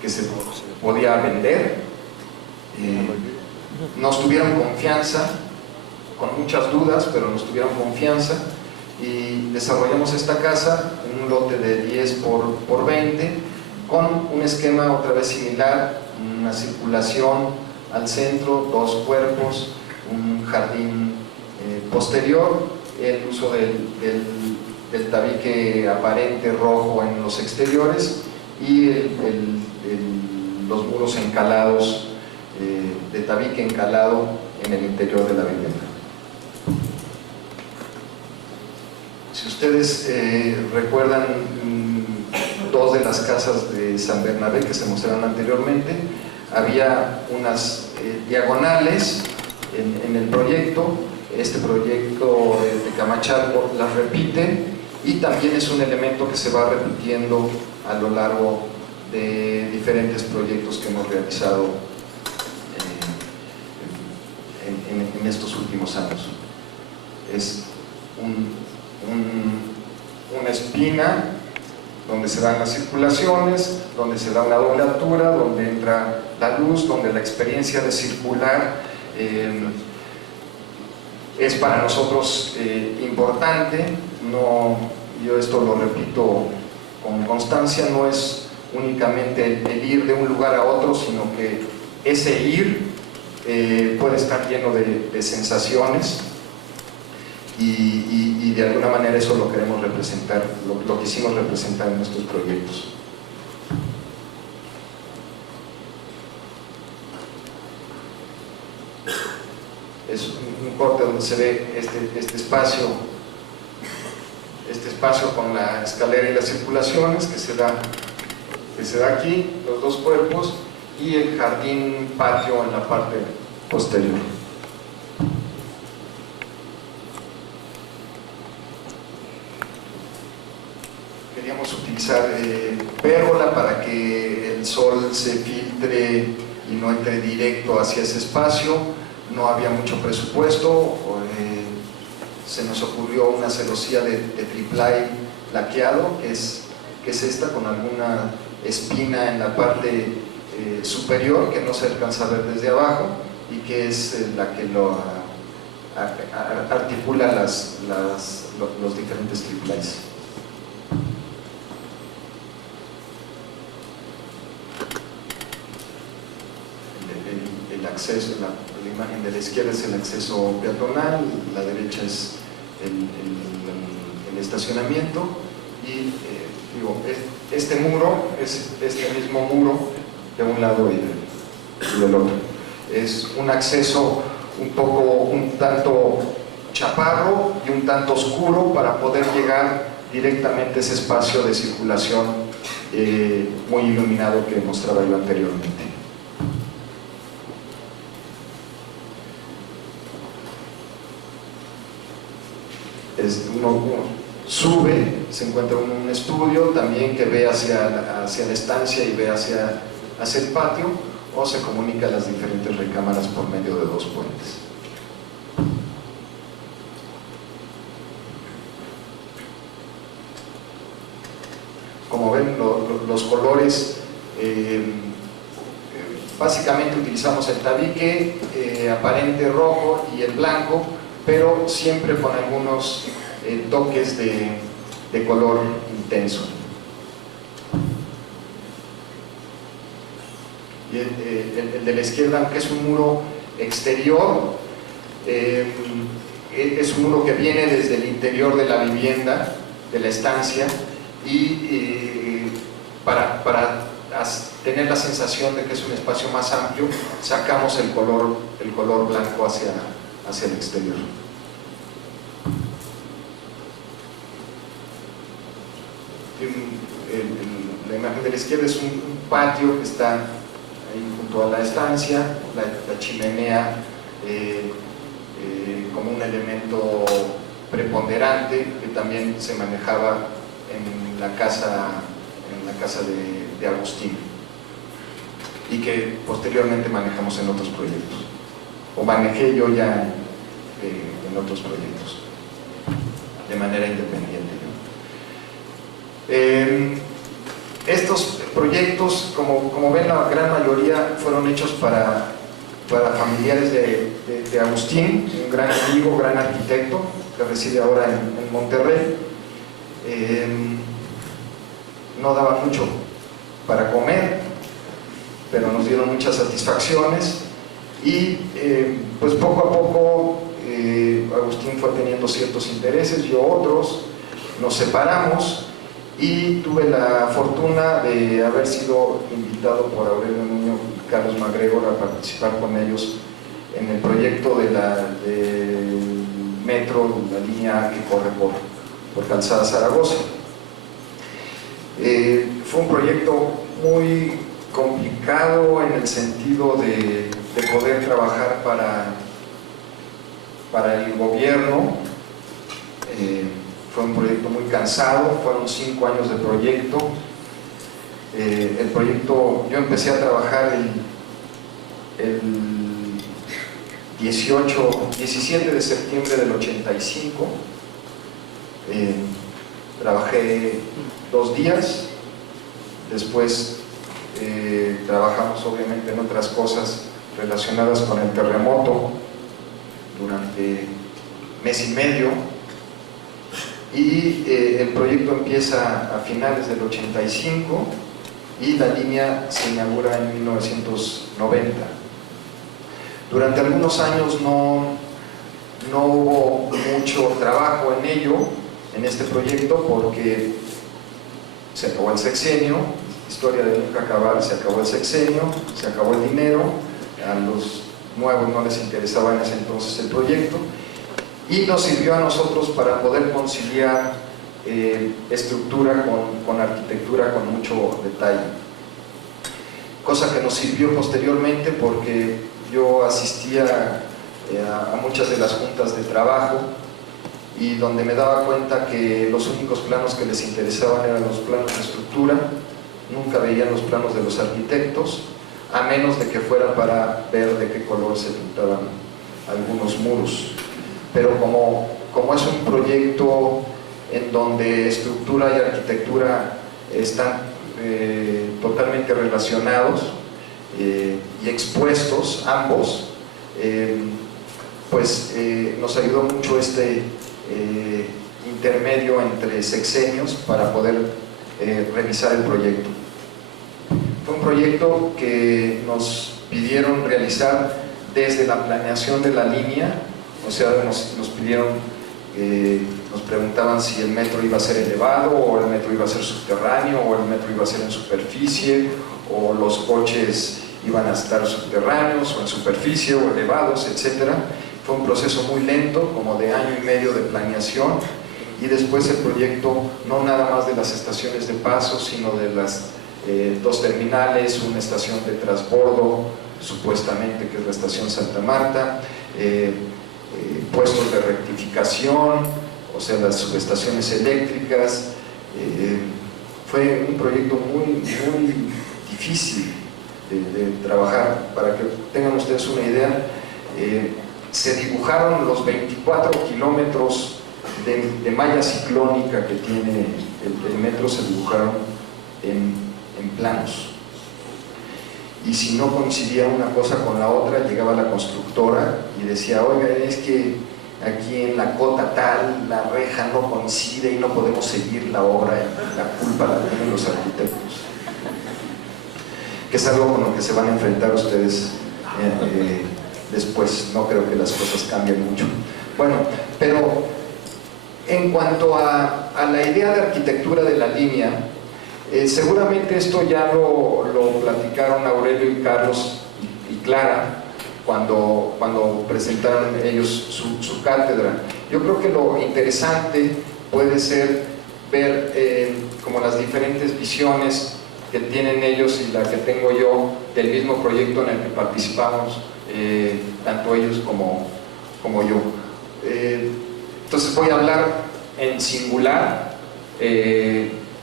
que se podía vender. Nos tuvieron confianza, con muchas dudas, pero nos tuvieron confianza y desarrollamos esta casa en un lote de 10 por 20 con un esquema otra vez similar, una circulación al centro, 2 cuerpos, un jardín posterior, el uso del tabique aparente rojo en los exteriores y los muros encalados, de tabique encalado en el interior de la vivienda. Si ustedes recuerdan 2 de las casas de San Bernabé que se mostraron anteriormente, había unas diagonales en el proyecto. Este proyecto de Tecamachalco las repite y también es un elemento que se va repitiendo a lo largo de diferentes proyectos que hemos realizado en estos últimos años. Es una espina donde se dan las circulaciones, donde se da una doble altura, donde entra la luz, donde la experiencia de circular es para nosotros importante. Yo esto lo repito con constancia, no es únicamente el ir de un lugar a otro, sino que ese ir puede estar lleno de sensaciones y de alguna manera eso lo queremos representar, lo quisimos representar en nuestros proyectos. Es un corte donde se ve este espacio con la escalera y las circulaciones que se da aquí, los 2 cuerpos y el jardín patio en la parte posterior. Queríamos utilizar pérgola para que el sol se filtre y no entre directo hacia ese espacio. No había mucho presupuesto, se nos ocurrió una celosía de triplay laqueado, que es esta, con alguna espina en la parte superior que no se alcanza a ver desde abajo y que es la que articula los diferentes triplays. El acceso, la imagen de la izquierda es el acceso peatonal, la derecha es el estacionamiento y este muro es este mismo muro de un lado y del otro. Es un acceso un tanto chaparro y un tanto oscuro para poder llegar directamente a ese espacio de circulación muy iluminado que mostraba yo anteriormente. Uno sube, se encuentra un estudio también que ve hacia la estancia y ve hacia el patio, o se comunica a las diferentes recámaras por medio de 2 puentes. Como ven, los colores, básicamente utilizamos el tabique aparente rojo y el blanco pero siempre con algunos toques de color intenso. Y el de la izquierda, aunque es un muro exterior, es un muro que viene desde el interior de la vivienda, de la estancia, y para tener la sensación de que es un espacio más amplio, sacamos el color blanco hacia el exterior. La imagen de la izquierda es un patio que está ahí junto a la estancia, la chimenea como un elemento preponderante que también se manejaba en la casa de Agustín y que posteriormente manejamos en otros proyectos, o manejé yo ya en otros proyectos de manera independiente. Estos proyectos, como ven, la gran mayoría fueron hechos para familiares de Agustín, un gran amigo, gran arquitecto que reside ahora en Monterrey. No daba mucho para comer, pero nos dieron muchas satisfacciones y pues poco a poco Agustín fue teniendo ciertos intereses, yo otros, nos separamos y tuve la fortuna de haber sido invitado por Aurelio Nuño y Carlos MacGregor a participar con ellos en el proyecto del metro, la línea A que corre por Calzada Zaragoza. Fue un proyecto muy complicado en el sentido de poder trabajar para el gobierno. Fue un proyecto muy cansado, fueron 5 años de proyecto. El proyecto, yo empecé a trabajar el 17 de septiembre del 85. Trabajé 2 días, después trabajamos obviamente en otras cosas relacionadas con el terremoto durante mes y medio, y el proyecto empieza a finales del 85 y la línea se inaugura en 1990. Durante algunos años no hubo mucho trabajo en ello, en este proyecto, porque se acabó el sexenio, historia de nunca acabar, se acabó el sexenio, se acabó el dinero, a los nuevos no les interesaba en ese entonces el proyecto, y nos sirvió a nosotros para poder conciliar estructura con arquitectura con mucho detalle, cosa que nos sirvió posteriormente porque yo asistía a muchas de las juntas de trabajo y donde me daba cuenta que los únicos planos que les interesaban eran los planos de estructura, nunca veían los planos de los arquitectos, a menos de que fuera para ver de qué color se pintaban algunos muros. Pero como es un proyecto en donde estructura y arquitectura están totalmente relacionados y expuestos ambos, pues nos ayudó mucho este intermedio entre sexenios para poder revisar el proyecto. Fue un proyecto que nos pidieron realizar desde la planeación de la línea, o sea, nos pidieron, nos preguntaban si el metro iba a ser elevado, o el metro iba a ser subterráneo, o el metro iba a ser en superficie, o los coches iban a estar subterráneos o en superficie o elevados, etc. Fue un proceso muy lento, como de 1 año y medio de planeación, y después el proyecto, no nada más de las estaciones de paso, sino de las 2 terminales, una estación de transbordo, supuestamente que es la estación Santa Marta, puestos de rectificación, o sea, las subestaciones eléctricas. Fue un proyecto muy difícil de trabajar. Para que tengan ustedes una idea, se dibujaron los 24 kilómetros de malla ciclónica que tiene el metro, se dibujaron en planos, y si no coincidía una cosa con la otra, llegaba la constructora y decía: oiga, es que aquí en la cota tal, la reja no coincide y no podemos seguir la obra, y la culpa la tienen los arquitectos, que es algo con lo que se van a enfrentar ustedes después. No creo que las cosas cambien mucho. Bueno, pero en cuanto a la idea de arquitectura de la línea, seguramente esto ya lo platicaron Aurelio y Carlos y Clara cuando presentaron ellos su cátedra. Yo creo que lo interesante puede ser ver como las diferentes visiones que tienen ellos y la que tengo yo del mismo proyecto en el que participamos, tanto ellos como yo. Entonces voy a hablar en singular,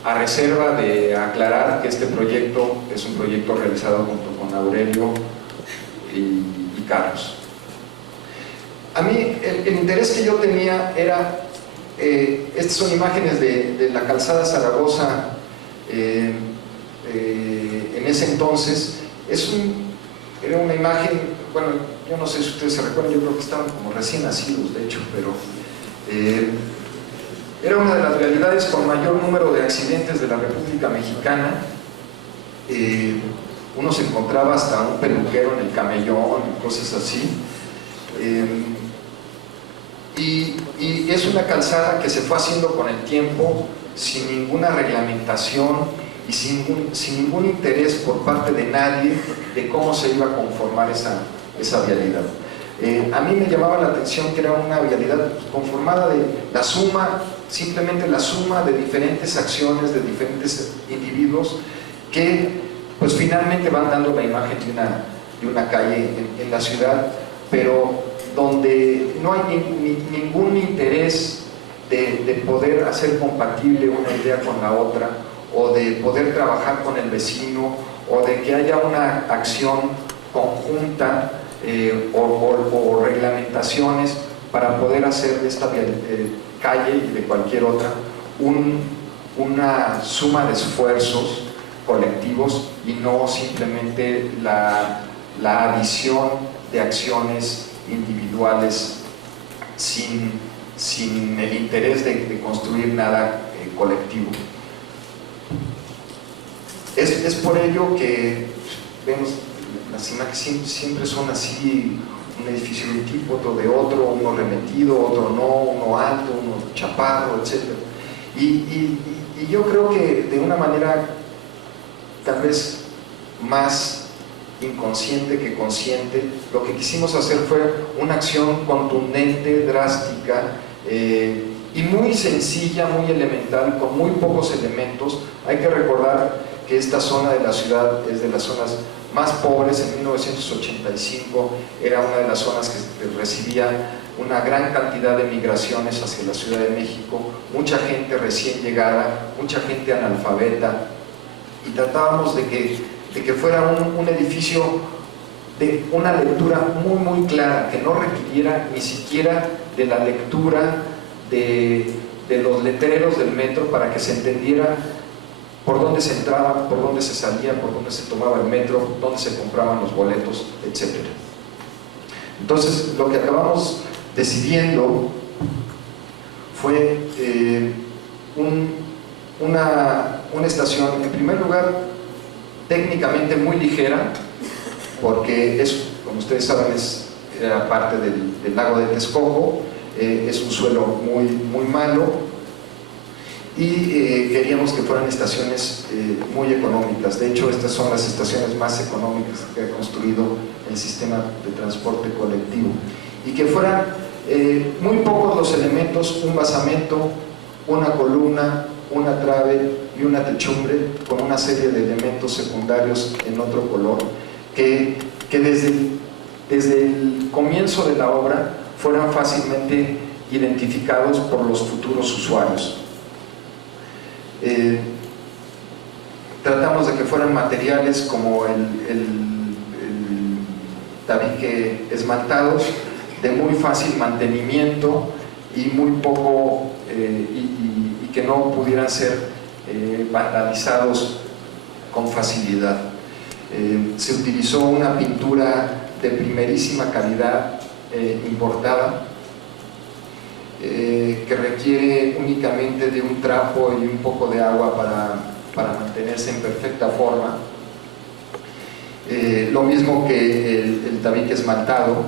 a reserva de aclarar que este proyecto es un proyecto realizado junto con Aurelio y Carlos. A mí el interés que yo tenía era, estas son imágenes de la calzada Zaragoza en ese entonces. Era una imagen, bueno, yo no sé si ustedes se recuerdan, yo creo que estaban como recién nacidos de hecho, pero era una de las realidades con mayor número de accidentes de la República Mexicana. Uno se encontraba hasta un peluquero en el camellón y cosas así. Y es una calzada que se fue haciendo con el tiempo, sin ninguna reglamentación y sin ningún interés por parte de nadie de cómo se iba a conformar esa vialidad. A mí me llamaba la atención que era una vialidad conformada de la suma, simplemente la suma de diferentes acciones de diferentes individuos que pues finalmente van dando la imagen de una calle en la ciudad, pero donde no hay ningún interés de poder hacer compatible una idea con la otra, o de poder trabajar con el vecino, o de que haya una acción conjunta o reglamentaciones para poder hacer de esta calle y de cualquier otra una suma de esfuerzos colectivos y no simplemente la adición de acciones individuales sin el interés de construir nada colectivo. Es por ello que vemos las imágenes siempre son así, un edificio de un tipo, otro de otro, uno remetido, otro no, uno alto, uno chaparro, etc. Y yo creo que de una manera tal vez más inconsciente que consciente, lo que quisimos hacer fue una acción contundente, drástica y muy sencilla, muy elemental, con muy pocos elementos. Hay que recordar que esta zona de la ciudad es de las zonas más pobres. En 1985 era una de las zonas que recibía una gran cantidad de migraciones hacia la Ciudad de México, mucha gente recién llegada, mucha gente analfabeta, y tratábamos de que fuera un edificio de una lectura muy clara, que no requiriera ni siquiera de la lectura de los letreros del metro para que se entendiera por dónde se entraba, por dónde se salía, por dónde se tomaba el metro, dónde se compraban los boletos, etc. Entonces, lo que acabamos decidiendo fue una estación, en primer lugar, técnicamente muy ligera, porque es, como ustedes saben, era parte del lago de Texcoco, es un suelo muy malo, y queríamos que fueran estaciones muy económicas. De hecho, estas son las estaciones más económicas que ha construido el sistema de transporte colectivo, y que fueran muy pocos los elementos: un basamento, una columna, una trave y una techumbre, con una serie de elementos secundarios en otro color, que desde el comienzo de la obra fueran fácilmente identificados por los futuros usuarios. Tratamos de que fueran materiales como el tabique esmaltados, de muy fácil mantenimiento y muy poco y que no pudieran ser vandalizados con facilidad. Se utilizó una pintura de primerísima calidad importada, que requiere únicamente de un trapo y un poco de agua para mantenerse en perfecta forma. Lo mismo que el tabique esmaltado.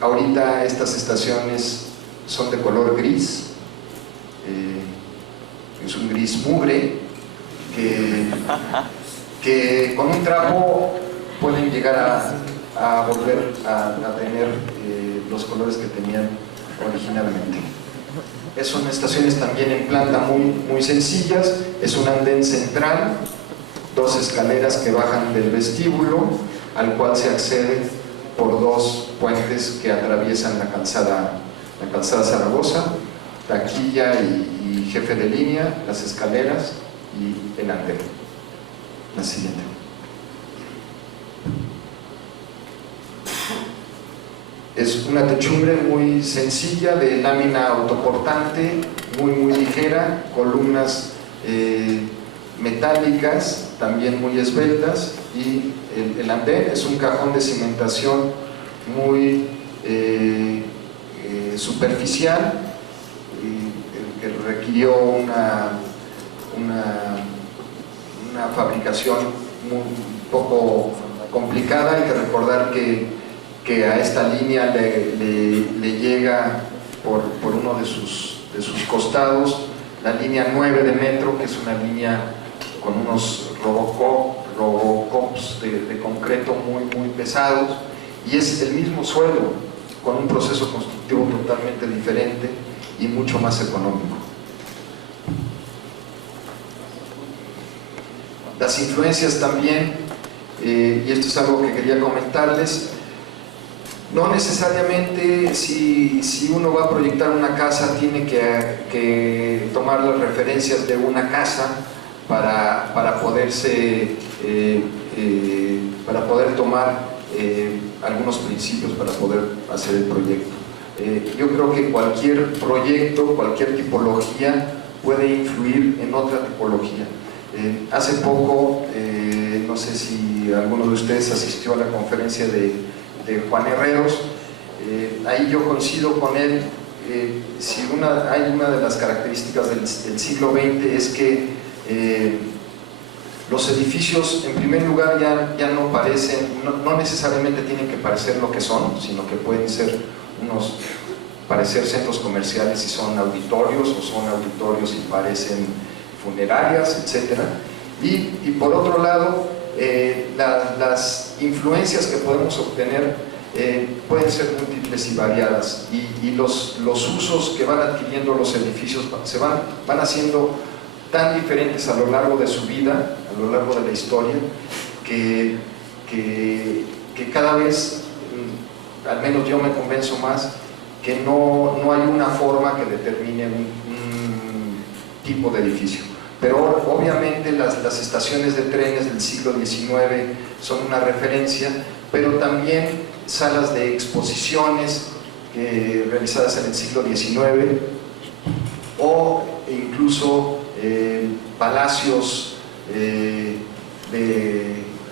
Ahorita estas estaciones son de color gris, es un gris mugre que con un trapo pueden llegar a volver a tener los colores que tenían originalmente. Son estaciones también en planta muy sencillas. Es un andén central, 2 escaleras que bajan del vestíbulo, al cual se accede por 2 puentes que atraviesan la calzada Zaragoza, taquilla y jefe de línea, las escaleras y el andén. La siguiente. Es una techumbre muy sencilla, de lámina autoportante, muy ligera, columnas metálicas, también muy esbeltas, y el andén es un cajón de cimentación muy superficial, que requirió una fabricación un poco complicada. Hay que recordar que a esta línea le llega por uno de sus costados la línea 9 de metro, que es una línea con unos robocops de concreto muy pesados, y es el mismo suelo con un proceso constructivo totalmente diferente y mucho más económico. Las influencias también, y esto es algo que quería comentarles. No necesariamente si uno va a proyectar una casa tiene que tomar las referencias de una casa para poder tomar algunos principios para poder hacer el proyecto. Yo creo que cualquier proyecto, cualquier tipología puede influir en otra tipología. Hace poco, no sé si alguno de ustedes asistió a la conferencia de Juan Herreros. Ahí yo coincido con él. Si hay una de las características del siglo XX es que los edificios, en primer lugar, ya no parecen, no necesariamente tienen que parecer lo que son, sino que pueden parecer centros comerciales y son auditorios, o son auditorios y parecen funerarias, etc. Y por otro lado, las influencias que podemos obtener pueden ser múltiples y variadas, y los usos que van adquiriendo los edificios van haciendo tan diferentes a lo largo de su vida, a lo largo de la historia, que cada vez, al menos yo me convenzo más, que no hay una forma que determine un tipo de edificio. Pero obviamente las estaciones de trenes del siglo XIX son una referencia, pero también salas de exposiciones realizadas en el siglo XIX, o incluso palacios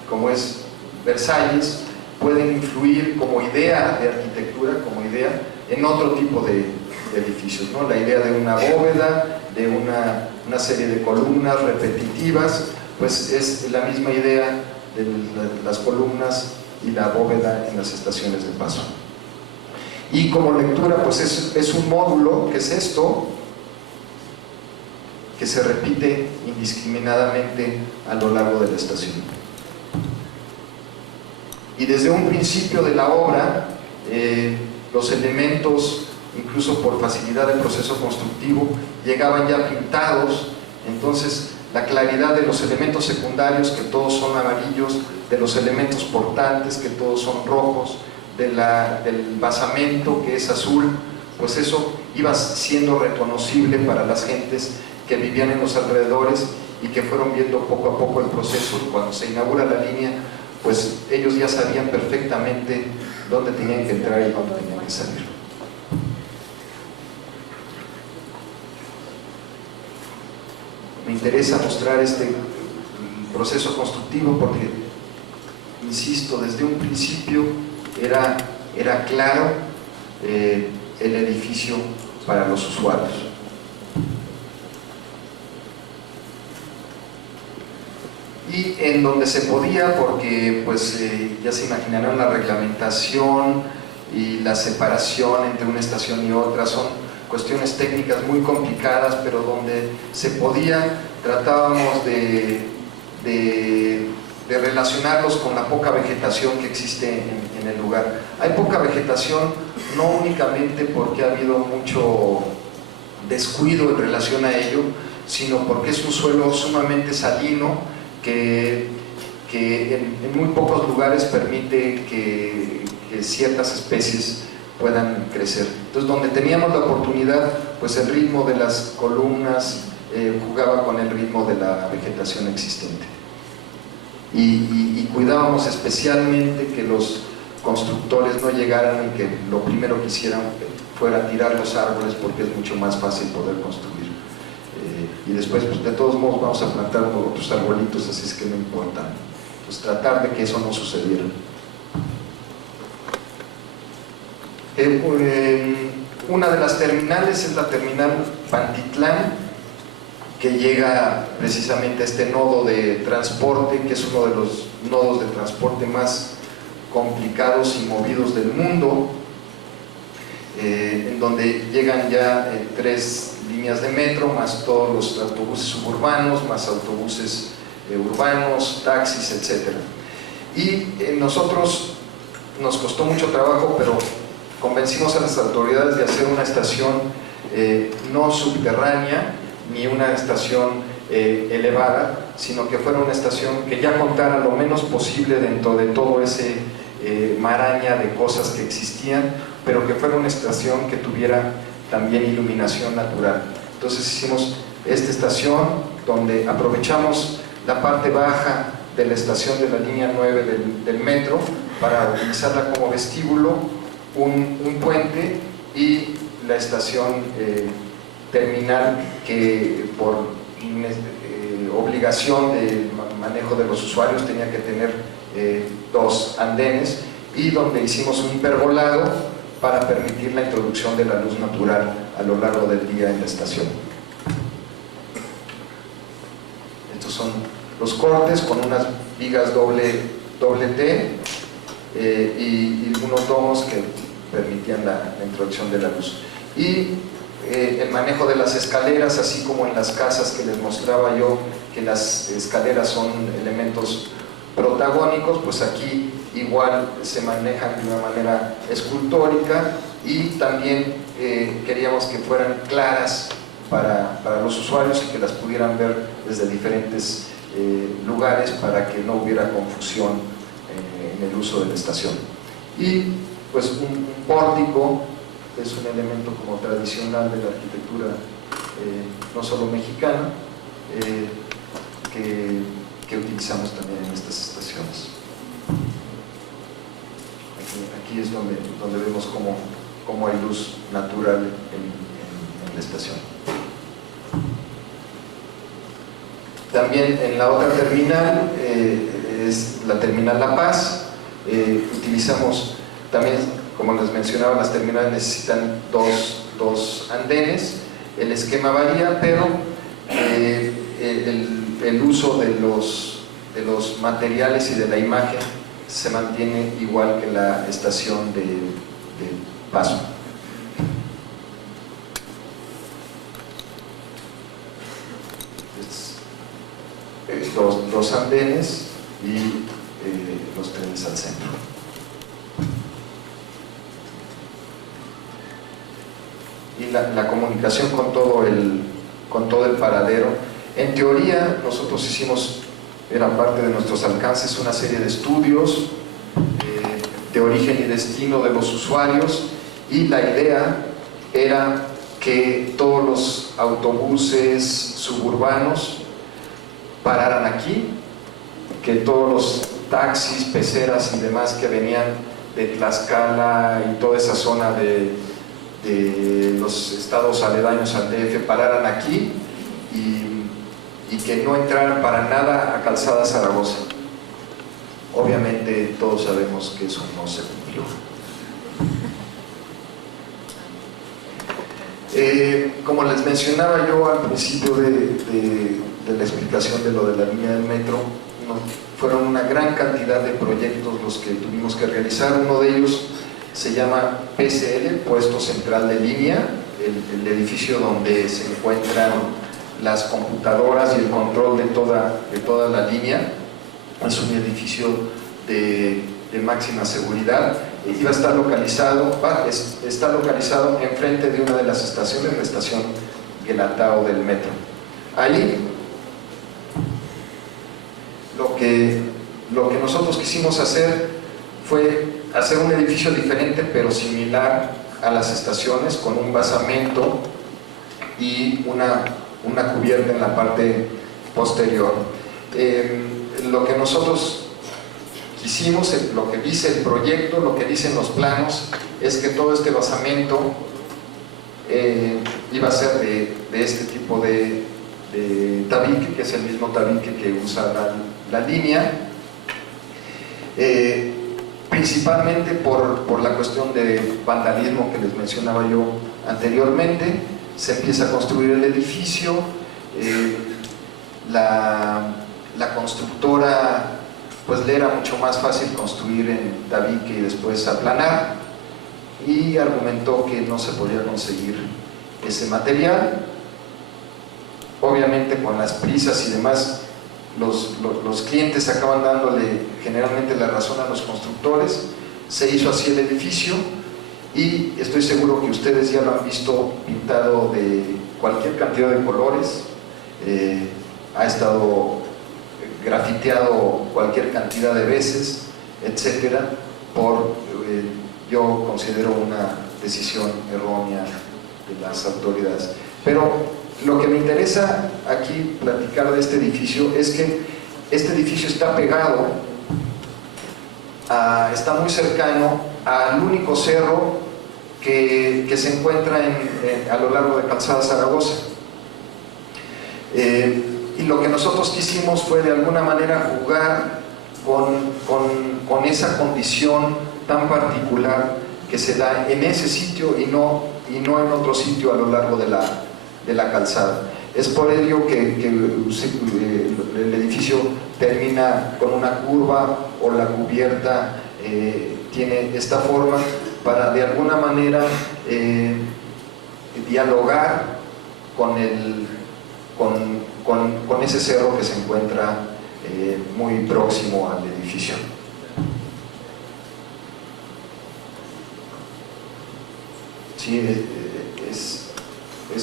como es Versalles, pueden influir como idea de arquitectura, como idea, en otro tipo de edificios, ¿no? La idea de una bóveda, de una serie de columnas repetitivas, pues es la misma idea de las columnas y la bóveda en las estaciones de paso. Y como lectura, pues es un módulo, que es esto, que se repite indiscriminadamente a lo largo de la estación. Y desde un principio de la obra, los elementos, incluso por facilidad del proceso constructivo, llegaban ya pintados. Entonces la claridad de los elementos secundarios, que todos son amarillos, de los elementos portantes, que todos son rojos, del basamento, que es azul, pues eso iba siendo reconocible para las gentes que vivían en los alrededores y que fueron viendo poco a poco el proceso. Cuando se inaugura la línea, pues ellos ya sabían perfectamente dónde tenían que entrar y dónde tenían que salir. Me interesa mostrar este proceso constructivo porque, insisto, desde un principio era claro el edificio para los usuarios. Y en donde se podía, porque pues ya se imaginarán, la reglamentación y la separación entre una estación y otra son cuestiones técnicas muy complicadas, pero donde se podía tratábamos de relacionarlos con la poca vegetación que existe en el lugar. Hay poca vegetación no únicamente porque ha habido mucho descuido en relación a ello, sino porque es un suelo sumamente salino que en muy pocos lugares permite que ciertas especies puedan crecer. Entonces, donde teníamos la oportunidad, pues el ritmo de las columnas jugaba con el ritmo de la vegetación existente. Y cuidábamos especialmente que los constructores no llegaran y que lo primero que hicieran fuera tirar los árboles, porque es mucho más fácil poder construir. Y después, pues, de todos modos vamos a plantar otros arbolitos, así es que no importa. Pues tratar de que eso no sucediera. Una de las terminales es la terminal Pantitlán, que llega precisamente a este nodo de transporte, que es uno de los nodos de transporte más complicados y movidos del mundo, en donde llegan ya 3 líneas de metro, más todos los autobuses suburbanos, más autobuses urbanos, taxis, etc. Y nosotros nos costó mucho trabajo, pero convencimos a las autoridades de hacer una estación no subterránea, ni una estación elevada, sino que fuera una estación que ya contara lo menos posible dentro de todo ese maraña de cosas que existían, pero que fuera una estación que tuviera también iluminación natural. Entonces hicimos esta estación donde aprovechamos la parte baja de la estación de la línea 9 del metro para utilizarla como vestíbulo, un puente y la estación terminal, que por obligación de manejo de los usuarios tenía que tener 2 andenes, y donde hicimos un hiperbolado para permitir la introducción de la luz natural a lo largo del día en la estación. Estos son los cortes con unas vigas doble T y unos domos que permitían la introducción de la luz. Y el manejo de las escaleras, así como en las casas que les mostraba yo, que las escaleras son elementos protagónicos, pues aquí igual se manejan de una manera escultórica, y también queríamos que fueran claras para los usuarios y que las pudieran ver desde diferentes lugares, para que no hubiera confusión en el uso de la estación. Y pues un pórtico es un elemento como tradicional de la arquitectura no solo mexicana, que utilizamos también en estas estaciones. Aquí es donde vemos cómo hay luz natural en la estación. También en la otra terminal, es la terminal La Paz, utilizamos también, como les mencionaba, las terminales necesitan dos andenes. El esquema varía, pero el uso de los materiales y de la imagen se mantiene igual que la estación de paso. Dos andenes y los trenes al centro. Y la comunicación con todo el paradero. En teoría, nosotros hicimos, era parte de nuestros alcances, una serie de estudios de origen y destino de los usuarios, y la idea era que todos los autobuses suburbanos pararan aquí, que todos los taxis, peceras y demás que venían de Tlaxcala y toda esa zona de los estados aledaños al DF pararan aquí, y que no entraran para nada a Calzada Zaragoza. Obviamente todos sabemos que eso no se cumplió. Como les mencionaba yo al principio de la explicación de lo de la línea del metro, fueron una gran cantidad de proyectos los que tuvimos que realizar. Uno de ellos se llama PCL, Puesto Central de Línea, el edificio donde se encuentran las computadoras y el control de toda la línea. Es un edificio de máxima seguridad. Iba a estar localizado, está localizado enfrente de una de las estaciones, la estación Guelatao del metro. Ahí lo que nosotros quisimos hacer fue hacer un edificio diferente pero similar a las estaciones, con un basamento y una cubierta en la parte posterior. Lo que nosotros hicimos, lo que dice el proyecto, lo que dicen los planos, es que todo este basamento iba a ser de este tipo de tabique, que es el mismo tabique que usa la línea, principalmente por la cuestión de vandalismo que les mencionaba yo anteriormente. Se empieza a construir el edificio, la constructora pues le era mucho más fácil construir en tabique y después aplanar, y argumentó que no se podía conseguir ese material. Obviamente con las prisas y demás, los clientes acaban dándole generalmente la razón a los constructores. Se hizo así el edificio, y estoy seguro que ustedes ya lo han visto pintado de cualquier cantidad de colores, ha estado grafiteado cualquier cantidad de veces, etcétera, yo considero una decisión errónea de las autoridades. Pero lo que me interesa aquí platicar de este edificio es que este edificio está pegado, está muy cercano al único cerro que se encuentra a lo largo de Calzada Zaragoza. Y lo que nosotros quisimos fue de alguna manera jugar con esa condición tan particular que se da en ese sitio y no en otro sitio a lo largo de la calzada. Es por ello que el edificio termina con una curva, o la cubierta tiene esta forma, para de alguna manera dialogar con ese cerro que se encuentra muy próximo al edificio. Sí, es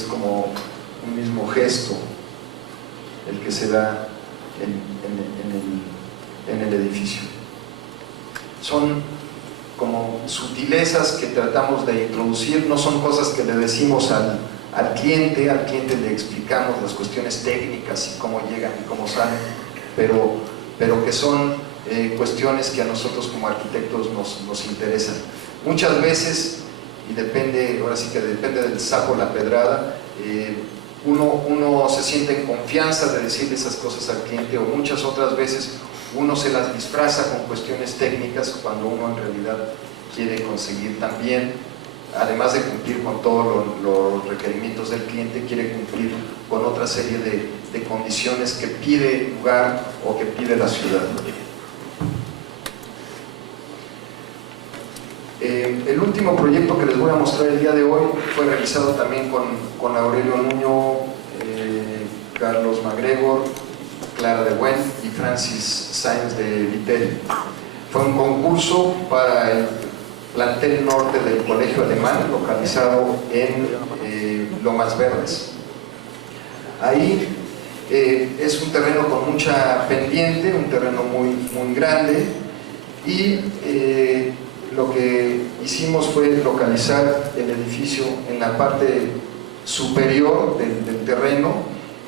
como un mismo gesto el que se da en el edificio. Son como sutilezas que tratamos de introducir, no son cosas que le decimos al cliente le explicamos las cuestiones técnicas y cómo llegan y cómo salen, pero que son cuestiones que a nosotros como arquitectos nos interesan. Muchas veces, y depende, ahora sí que depende del saco la pedrada, uno se siente en confianza de decirle esas cosas al cliente, o muchas otras veces uno se las disfraza con cuestiones técnicas cuando uno en realidad quiere conseguir también, además de cumplir con todos los requerimientos del cliente, quiere cumplir con otra serie de condiciones que pide el lugar o que pide la ciudad. El último proyecto que les voy a mostrar el día de hoy fue realizado también con Aurelio Nuño, Carlos MacGregor, Clara de Buen y Francis Sáenz de Viteri. Fue un concurso para el plantel norte del Colegio Alemán, localizado en Lomas Verdes. Ahí es un terreno con mucha pendiente, un terreno muy grande, y lo que hicimos fue localizar el edificio en la parte superior del terreno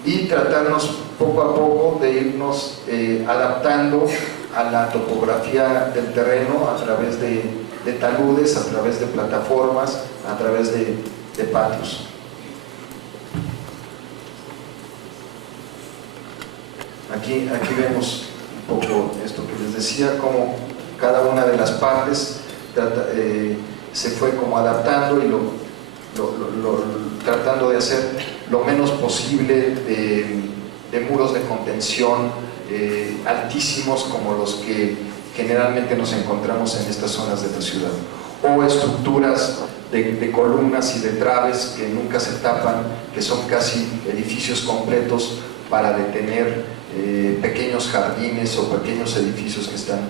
y tratarnos poco a poco de irnos adaptando a la topografía del terreno a través de taludes, a través de plataformas, a través de patios. Aquí vemos un poco esto que les decía, cómo cada una de las partes se fue como adaptando y tratando de hacer lo menos posible de muros de contención altísimos como los que generalmente nos encontramos en estas zonas de la ciudad, o estructuras de columnas y de traves que nunca se tapan, que son casi edificios completos para detener pequeños jardines o pequeños edificios que están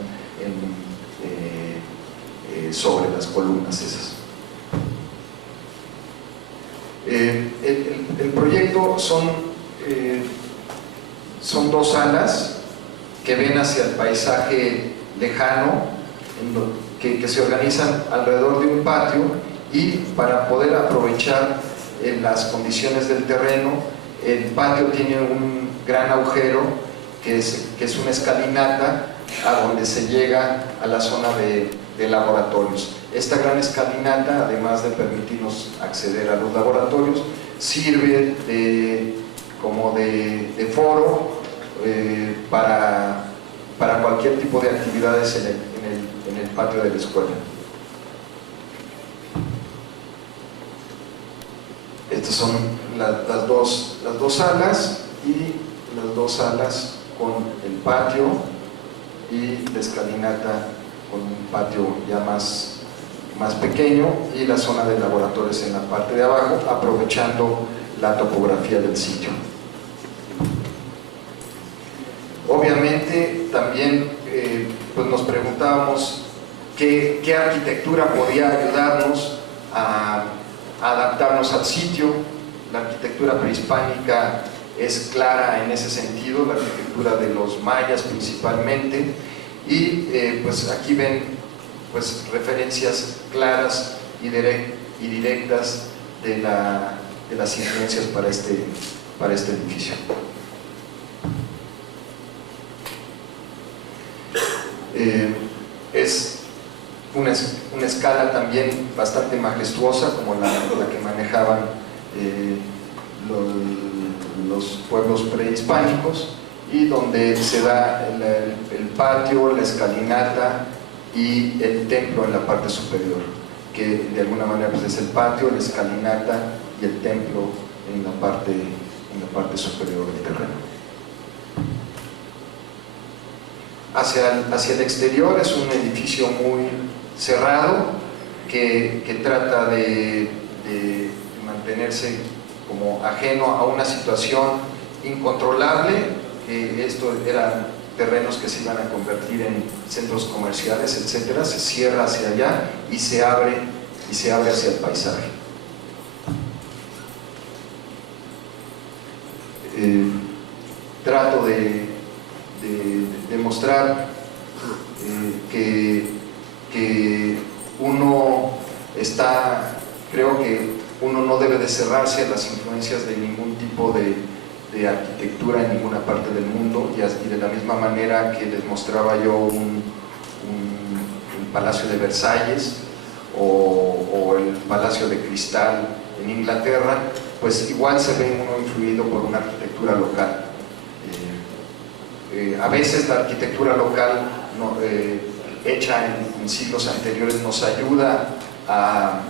sobre las columnas esas. El proyecto son dos alas que ven hacia el paisaje lejano, que se organizan alrededor de un patio, y para poder aprovechar las condiciones del terreno, el patio tiene un gran agujero que es una escalinata a donde se llega a la zona de laboratorios. Esta gran escalinata, además de permitirnos acceder a los laboratorios, sirve como de foro para cualquier tipo de actividades en el patio de la escuela. Estas son las dos alas, y las dos alas con el patio y la escalinata con un patio ya más pequeño, y la zona de laboratorios en la parte de abajo, aprovechando la topografía del sitio. Obviamente también pues nos preguntábamos qué arquitectura podía ayudarnos a adaptarnos al sitio. La arquitectura prehispánica es clara en ese sentido, la arquitectura de los mayas principalmente, y pues aquí ven pues referencias claras y directas de las influencias para este edificio. Es una escala también bastante majestuosa, como la que manejaban los pueblos prehispánicos, y donde se da el patio, la escalinata y el templo en la parte superior, que de alguna manera pues es el patio, la escalinata y el templo en la parte superior del terreno. Hacia el exterior es un edificio muy cerrado que trata de mantenerse como ajeno a una situación incontrolable. Esto eran terrenos que se iban a convertir en centros comerciales, etcétera. Se cierra hacia allá y se abre hacia el paisaje. Trato de demostrar que uno creo que uno no debe de cerrarse a las influencias de ningún tipo de arquitectura en ninguna parte del mundo, y de la misma manera que les mostraba yo un Palacio de Versalles o el Palacio de Cristal en Inglaterra, pues igual se ve uno influido por una arquitectura local. A veces la arquitectura local hecha en siglos anteriores nos ayuda a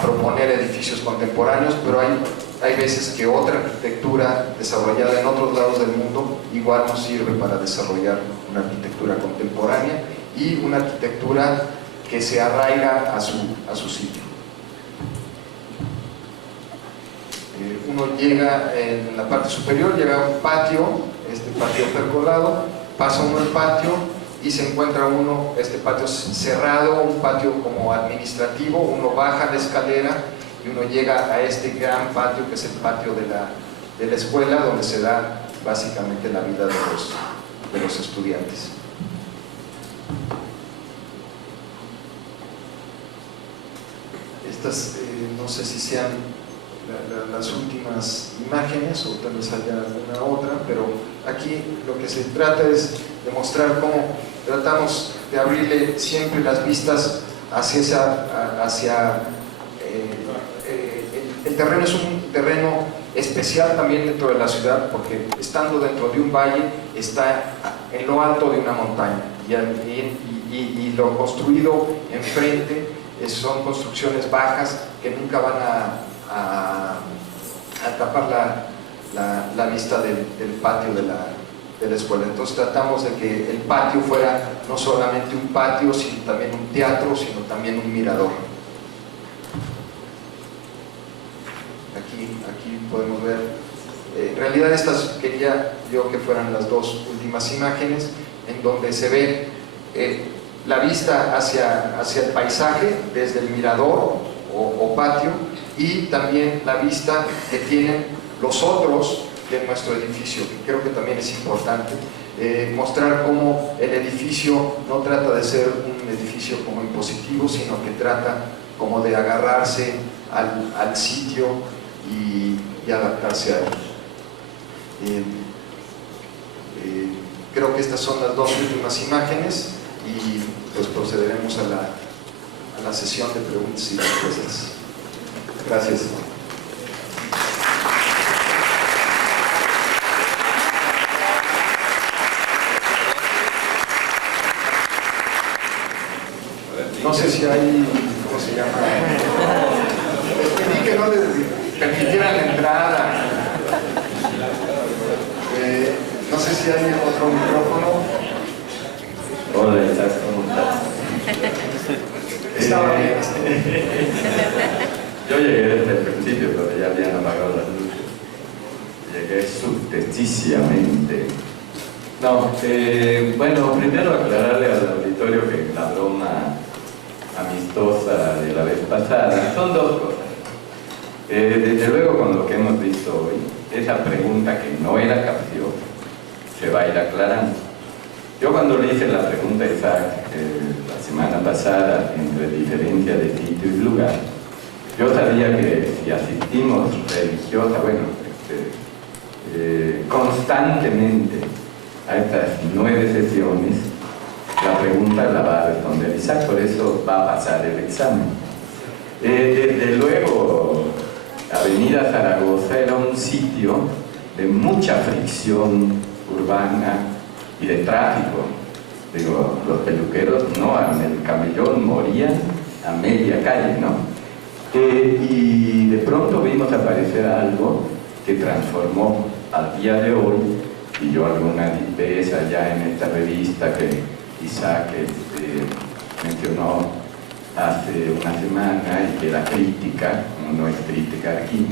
proponer edificios contemporáneos, pero hay veces que otra arquitectura desarrollada en otros lados del mundo igual nos sirve para desarrollar una arquitectura contemporánea y una arquitectura que se arraiga a su sitio. Uno llega en la parte superior, llega a un patio, este patio pergolado, pasa uno al patio y se encuentra uno, este patio cerrado, un patio como administrativo. Uno baja la escalera y uno llega a este gran patio que es el patio de la escuela, donde se da básicamente la vida de los estudiantes. Estas no sé si sean las últimas imágenes o tal vez haya alguna otra, pero aquí lo que se trata es de mostrar cómo tratamos de abrirle siempre las vistas hacia el terreno. Es un terreno especial también dentro de la ciudad, porque estando dentro de un valle está en lo alto de una montaña, y lo construido enfrente son construcciones bajas que nunca van a a tapar la vista del patio de la escuela. Entonces tratamos de que el patio fuera no solamente un patio, sino también un teatro, sino también un mirador. Aquí podemos ver, en realidad estas quería yo que fueran las dos últimas imágenes, en donde se ve la vista hacia el paisaje desde el mirador o patio, y también la vista que tienen los otros de nuestro edificio, que creo que también es importante, mostrar cómo el edificio no trata de ser un edificio como impositivo, sino que trata como de agarrarse al sitio y adaptarse a él. Creo que estas son las dos últimas imágenes y pues procederemos a la sesión de preguntas y respuestas. Gracias. No sé si hay, ¿cómo se llama? Pedí que no les permitieran la entrada. No sé si hay otro micrófono. Hola, Isaac, ¿cómo estás? Estaba bien. Yo llegué desde el principio, pero ya habían apagado las luces. Llegué subtexiciamente. No, bueno, primero aclararle al auditorio que la broma amistosa de la vez pasada son dos cosas. Desde luego, con lo que hemos visto hoy, esa pregunta que no era capciosa se va a ir aclarando. Yo cuando le hice la pregunta a Isaac la semana pasada entre diferencia de sitio y lugar, yo sabía que si asistimos constantemente a estas 9 sesiones, la pregunta la va a responder Isaac, por eso va a pasar el examen. Desde luego, Avenida Zaragoza era un sitio de mucha fricción urbana y de tráfico. Digo, los peluqueros no, en el camellón morían a media calle, ¿no? Y de pronto vimos aparecer algo que transformó al día de hoy, y yo alguna vez allá en esta revista que Isaac mencionó hace una semana y que era crítica, no es crítica aquí,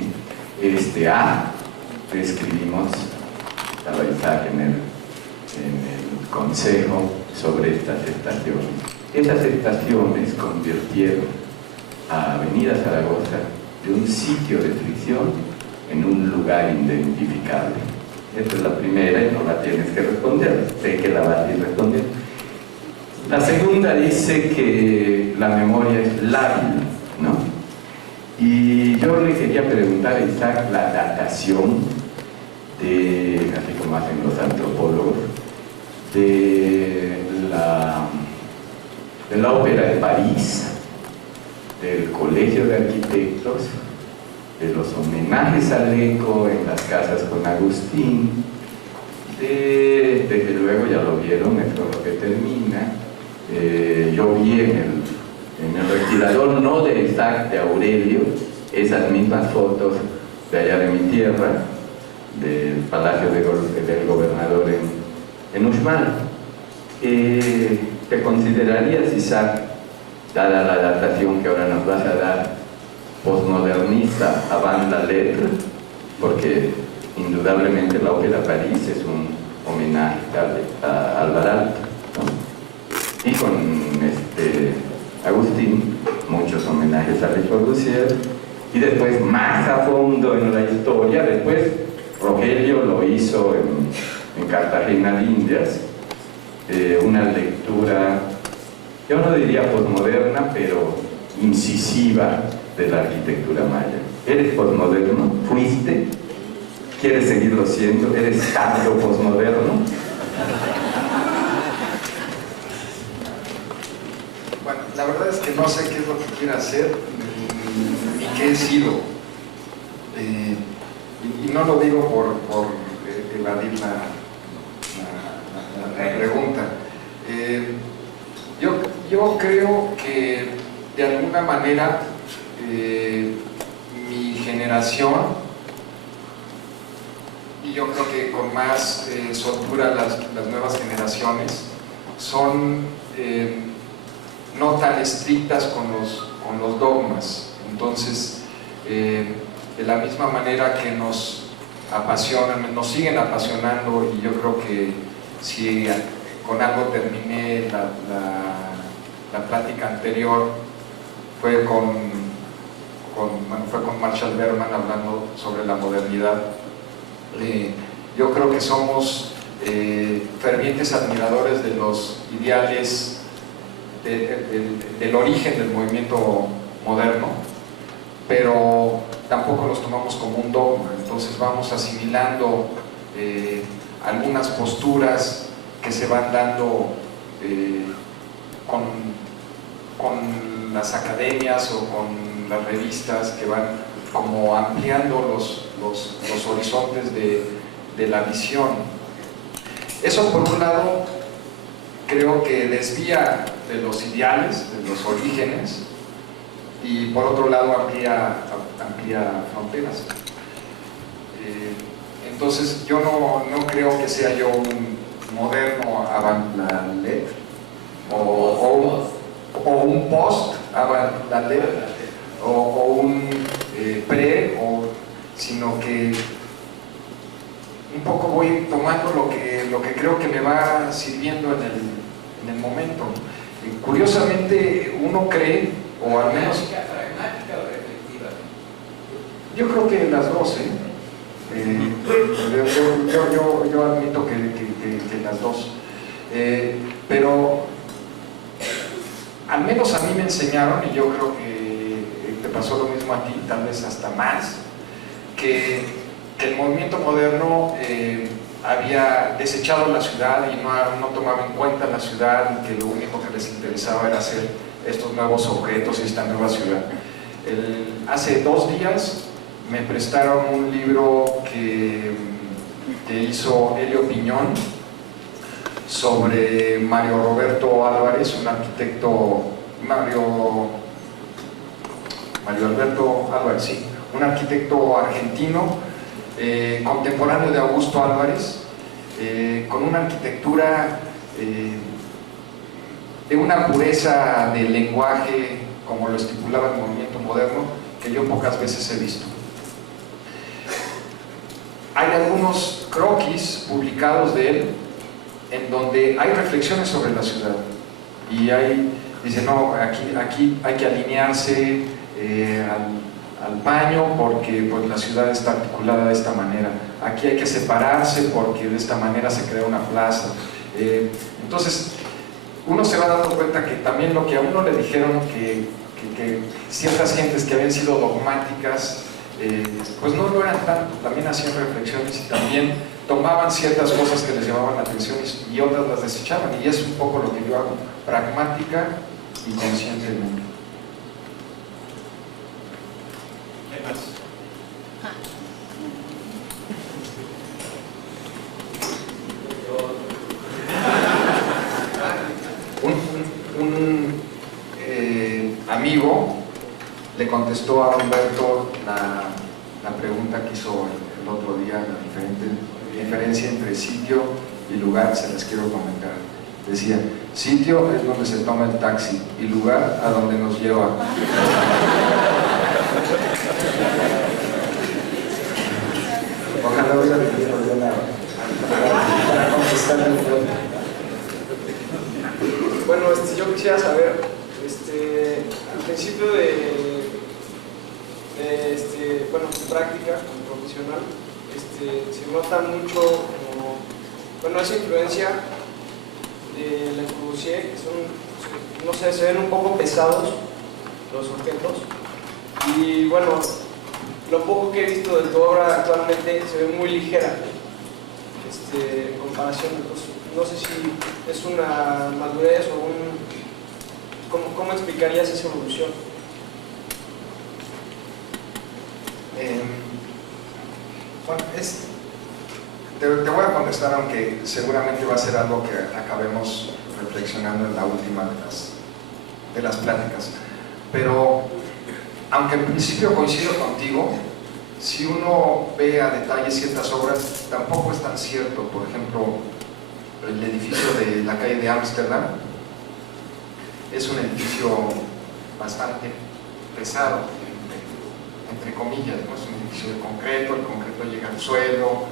escribimos, estaba Isaac en el consejo sobre estas estaciones. Estas estaciones convirtieron a Avenida Zaragoza de un sitio de fricción en un lugar identificable. Esta es la primera y no la tienes que responder, sé que la vas a ir respondiendo. La segunda dice que la memoria es lábil, ¿no? Y yo le quería preguntar a Isaac la datación de, así como hacen los antropólogos, de la Ópera de París, del Colegio de Arquitectos, de los homenajes al eco en las casas con Agustín, desde luego ya lo vieron, esto es lo que termina. Yo vi en el respirador, no de Isaac, de Aurelio, esas mismas fotos de allá de mi tierra, del Palacio del Gobernador en Uxmal. ¿Te considerarías, Isaac, dada la datación que ahora nos vas a dar, postmodernista avant la lettre? Porque indudablemente la Ópera París es un homenaje a Alvarado, ¿no? Y con Agustín, muchos homenajes a Le Corbusier, y después más a fondo en la historia, después Rogelio lo hizo en Cartagena de Indias, una lectura, yo no diría postmoderna, pero incisiva de la arquitectura maya. ¿Eres postmoderno? ¿Fuiste? ¿Quieres seguirlo siendo? ¿Eres tardo postmoderno? Bueno, la verdad es que no sé qué es lo que quiero hacer ni qué he sido. Y no lo digo por evadir la pregunta. Yo creo que de alguna manera mi generación, y yo creo que con más soltura las nuevas generaciones, son no tan estrictas con los dogmas. Entonces, de la misma manera que nos apasionan, nos siguen apasionando, y yo creo que si con algo terminé la plática anterior, fue con Marshall Berman hablando sobre la modernidad. Yo creo que somos fervientes admiradores de los ideales del origen del movimiento moderno, pero tampoco los tomamos como un dogma. Entonces vamos asimilando algunas posturas que se van dando con las academias o con las revistas, que van como ampliando los horizontes de la visión. Eso, por un lado, creo que desvía de los ideales, de los orígenes, y por otro lado amplía fronteras. Entonces yo no creo que sea yo un moderno avant la lettre o un post avant la lettre o un pre, sino que un poco voy tomando lo que creo que me va sirviendo en el momento. Curiosamente uno cree, o al menos... ¿Pragmática o reflexiva? Yo creo que las dos, yo admito que las dos. Pero al menos a mí me enseñaron, y yo creo que te pasó lo mismo a ti, tal vez hasta más, que el movimiento moderno había desechado la ciudad y no tomaba en cuenta la ciudad, y que lo único que les interesaba era hacer estos nuevos objetos y esta nueva ciudad. Hace 2 días me prestaron un libro que hizo Helio Piñón sobre Mario Roberto Álvarez, un arquitecto, Mario Alberto Álvarez, sí, un arquitecto argentino, contemporáneo de Augusto Álvarez, con una arquitectura de una pureza de lenguaje, como lo estipulaba el movimiento moderno, que yo pocas veces he visto. Hay algunos croquis publicados de él en donde hay reflexiones sobre la ciudad, y dice, no, aquí hay que alinearse al paño porque pues, la ciudad está articulada de esta manera, aquí hay que separarse porque de esta manera se crea una plaza. Entonces uno se va dando cuenta que también lo que a uno le dijeron que ciertas gentes que habían sido dogmáticas, pues no lo eran tanto, también hacían reflexiones y también tomaban ciertas cosas que les llamaban la atención y otras las desechaban, y es un poco lo que yo hago, pragmática y conscientemente. ¿Qué más? Un amigo le contestó a Humberto la pregunta que hizo el otro día, la diferencia entre sitio y lugar. Se las quiero comentar. Decía, sitio es donde se toma el taxi y lugar a donde nos lleva. Ojalá hubiera tenido yo para contestar el pregunta. Bueno, yo quisiera saber, al principio tu práctica como profesional, se nota mucho como, esa influencia de Le Corbusier, que son, no sé, se ven un poco pesados los objetos, y bueno, lo poco que he visto de tu obra actualmente se ve muy ligera en comparación. Entonces, no sé si es una madurez o ¿cómo explicarías esa evolución? Bueno, te voy a contestar, aunque seguramente va a ser algo que acabemos reflexionando en la última de las pláticas. Pero, aunque en principio coincido contigo, si uno ve a detalle ciertas obras, tampoco es tan cierto. Por ejemplo, el edificio de la calle de Ámsterdam es un edificio bastante pesado, entre comillas, ¿no? Es un edificio de concreto, el concreto llega al suelo,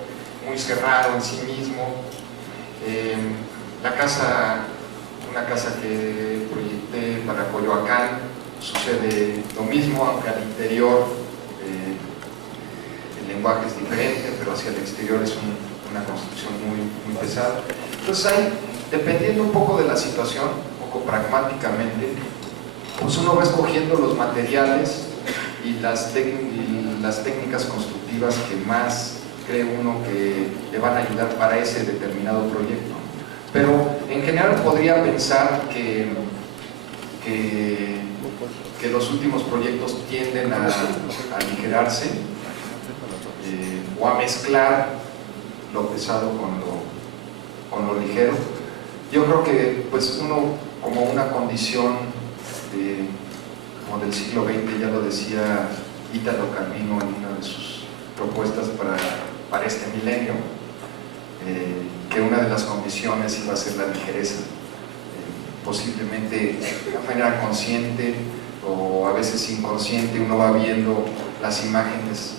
muy cerrado en sí mismo. La casa, una casa que proyecté para Coyoacán, sucede lo mismo, aunque al interior el lenguaje es diferente, pero hacia el exterior es una construcción muy pesada. Entonces ahí, dependiendo un poco de la situación, un poco pragmáticamente, pues uno va escogiendo los materiales y las técnicas constructivas que más cree uno que le van a ayudar para ese determinado proyecto. Pero en general podría pensar que los últimos proyectos tienden a aligerarse o a mezclar lo pesado con lo ligero. Yo creo que pues uno, como una condición como del siglo XX, ya lo decía Italo Calvino en una de sus propuestas para este milenio, que una de las condiciones iba a ser la ligereza, posiblemente de manera consciente o a veces inconsciente. Uno va viendo las imágenes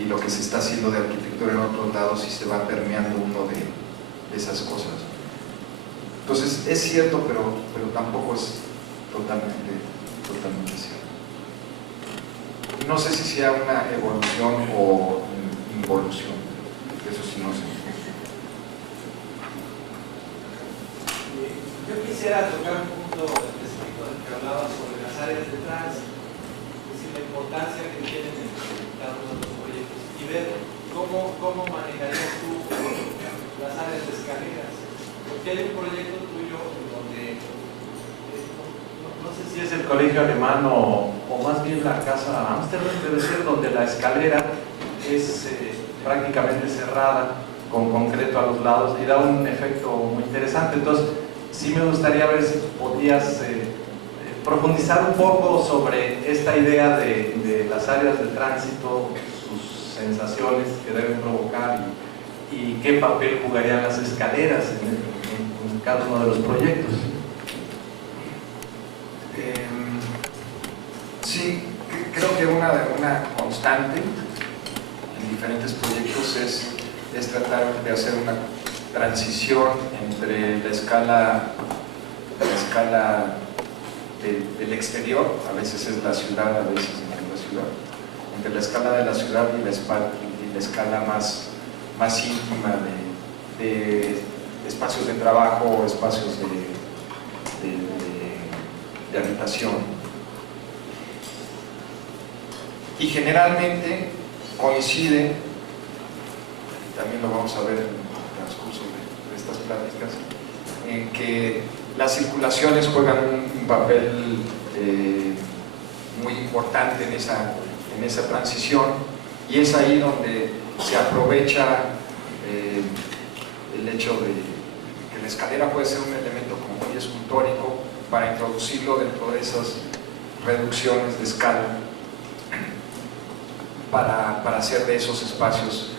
y lo que se está haciendo de arquitectura en otros lados y se va permeando uno de esas cosas. Entonces es cierto, pero tampoco es totalmente cierto. No sé si sea una evolución o involución, eso sí no sé. Yo quisiera tocar un punto específico del que hablaba sobre las áreas de tránsito, es decir, la importancia que tienen en cada uno de los proyectos y ver cómo manejarías tú las áreas de escaleras. Porque hay un proyecto tuyo donde no sé si es el colegio alemán o más bien la casa Ámsterdam, debe ser, donde la escalera es prácticamente cerrada con concreto a los lados y da un efecto muy interesante. Entonces sí me gustaría ver si podías profundizar un poco sobre esta idea de las áreas de tránsito, sus sensaciones que deben provocar y qué papel jugarían las escaleras en cada uno de los proyectos. Sí, creo que una constante en diferentes proyectos es tratar de hacer una transición entre la escala del exterior, a veces es la ciudad, a veces no es la ciudad, entre la escala de la ciudad y la escala más íntima de espacios de trabajo, espacios de habitación. Y generalmente coincide, también lo vamos a ver en el transcurso de estas pláticas, en que las circulaciones juegan un papel muy importante en esa transición, y es ahí donde se aprovecha el hecho de que la escalera puede ser un elemento como muy escultórico para introducirlo dentro de esas reducciones de escala, para hacer de esos espacios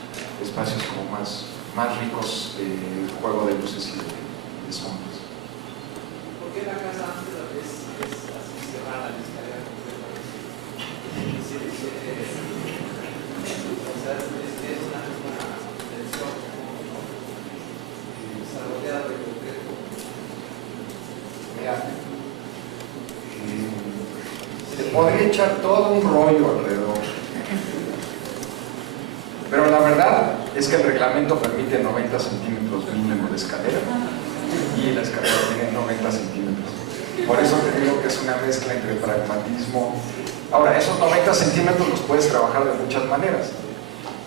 como más ricos de juego de luces y de sombras. ¿Por qué la casa Ámsterdam es así cerrada la escalera completamente? O sea, es una misma tensión, está rodeada de concreto. Mira, se podría echar todo un rollo alrededor, pero la verdad es que el reglamento permite 90 centímetros mínimo de escalera y la escalera tiene 90 centímetros. Por eso te digo que es una mezcla entre pragmatismo. Ahora, esos 90 centímetros los puedes trabajar de muchas maneras,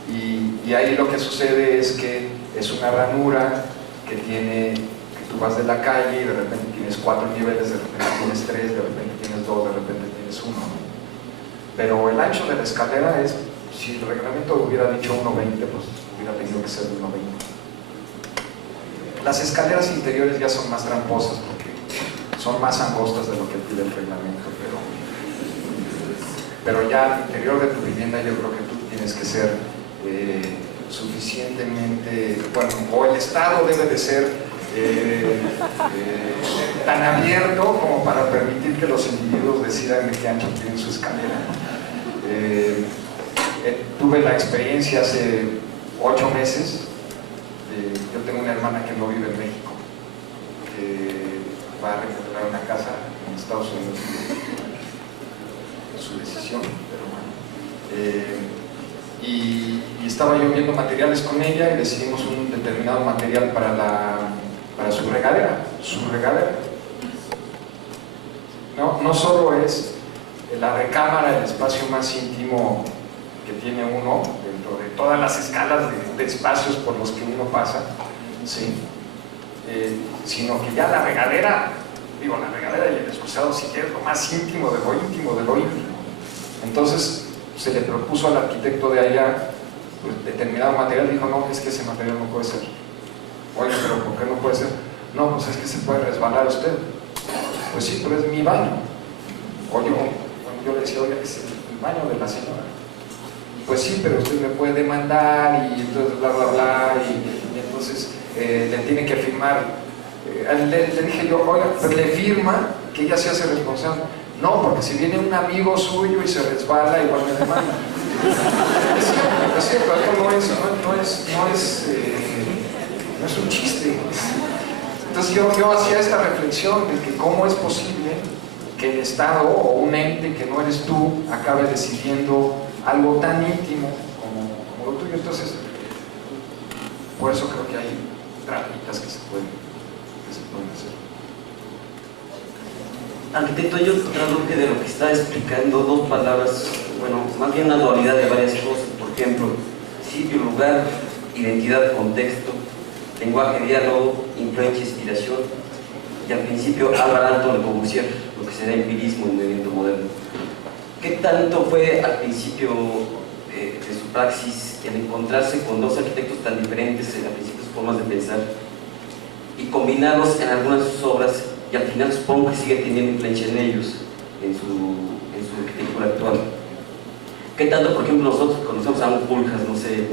y ahí lo que sucede es que es una ranura que tú vas de la calle y de repente tienes 4 niveles, de repente tienes 3, de repente tienes 2, de repente tienes 1. Pero el ancho de la escalera es, si el reglamento hubiera dicho 1,20, pues hubiera tenido que ser 1,20. Las escaleras interiores ya son más tramposas porque son más angostas de lo que pide el reglamento, pero ya al interior de tu vivienda yo creo que tú tienes tienes que ser suficientemente, bueno, o el Estado debe de ser tan abierto como para permitir que los individuos decidan de qué ancho tienen su escalera. Tuve la experiencia hace 8 meses. Yo tengo una hermana que no vive en México, que va a recuperar una casa en Estados Unidos. Es su decisión, pero bueno. Y estaba yo viendo materiales con ella y decidimos un determinado material para su regadera. No solo es la recámara, el espacio más íntimo que tiene uno dentro de todas las escalas de espacios por los que uno pasa, ¿sí? Sino que ya la regadera y el excusado sí que es lo más íntimo de lo íntimo de lo íntimo. Entonces se le propuso al arquitecto de allá pues, determinado material, dijo no, es que ese material no puede ser. Oye, pero ¿por qué no puede ser? No, pues es que se puede resbalar usted. Pues sí, pero es mi baño. Oye, yo le decía, oye, es el baño de la señora. Pues sí, pero usted me puede demandar y entonces bla, bla, bla, y entonces le tiene que firmar. Le dije yo, oiga, pero le firma que ella se hace responsable. No, porque si viene un amigo suyo y se resbala, igual me demanda. Es cierto, esto no es un chiste. Entonces yo hacía esta reflexión de que cómo es posible que el Estado o un ente que no eres tú acabe decidiendo algo tan íntimo como lo tuyo. Entonces, por eso creo que hay trampitas que se pueden hacer. Arquitecto, yo traduje de lo que está explicando 2 palabras, bueno, más bien una dualidad de varias cosas. Por ejemplo, sitio, lugar, identidad, contexto, lenguaje, diálogo, influencia, inspiración, y al principio Álvaro Le Corbusier, lo que será empirismo en el movimiento moderno. ¿Qué tanto fue al principio de su praxis el encontrarse con 2 arquitectos tan diferentes en las principales formas de pensar y combinarlos en algunas de sus obras, y al final supongo que sigue teniendo influencia en ellos, en su arquitectura actual? ¿Qué tanto, por ejemplo, nosotros conocemos a un Puljas, no sé,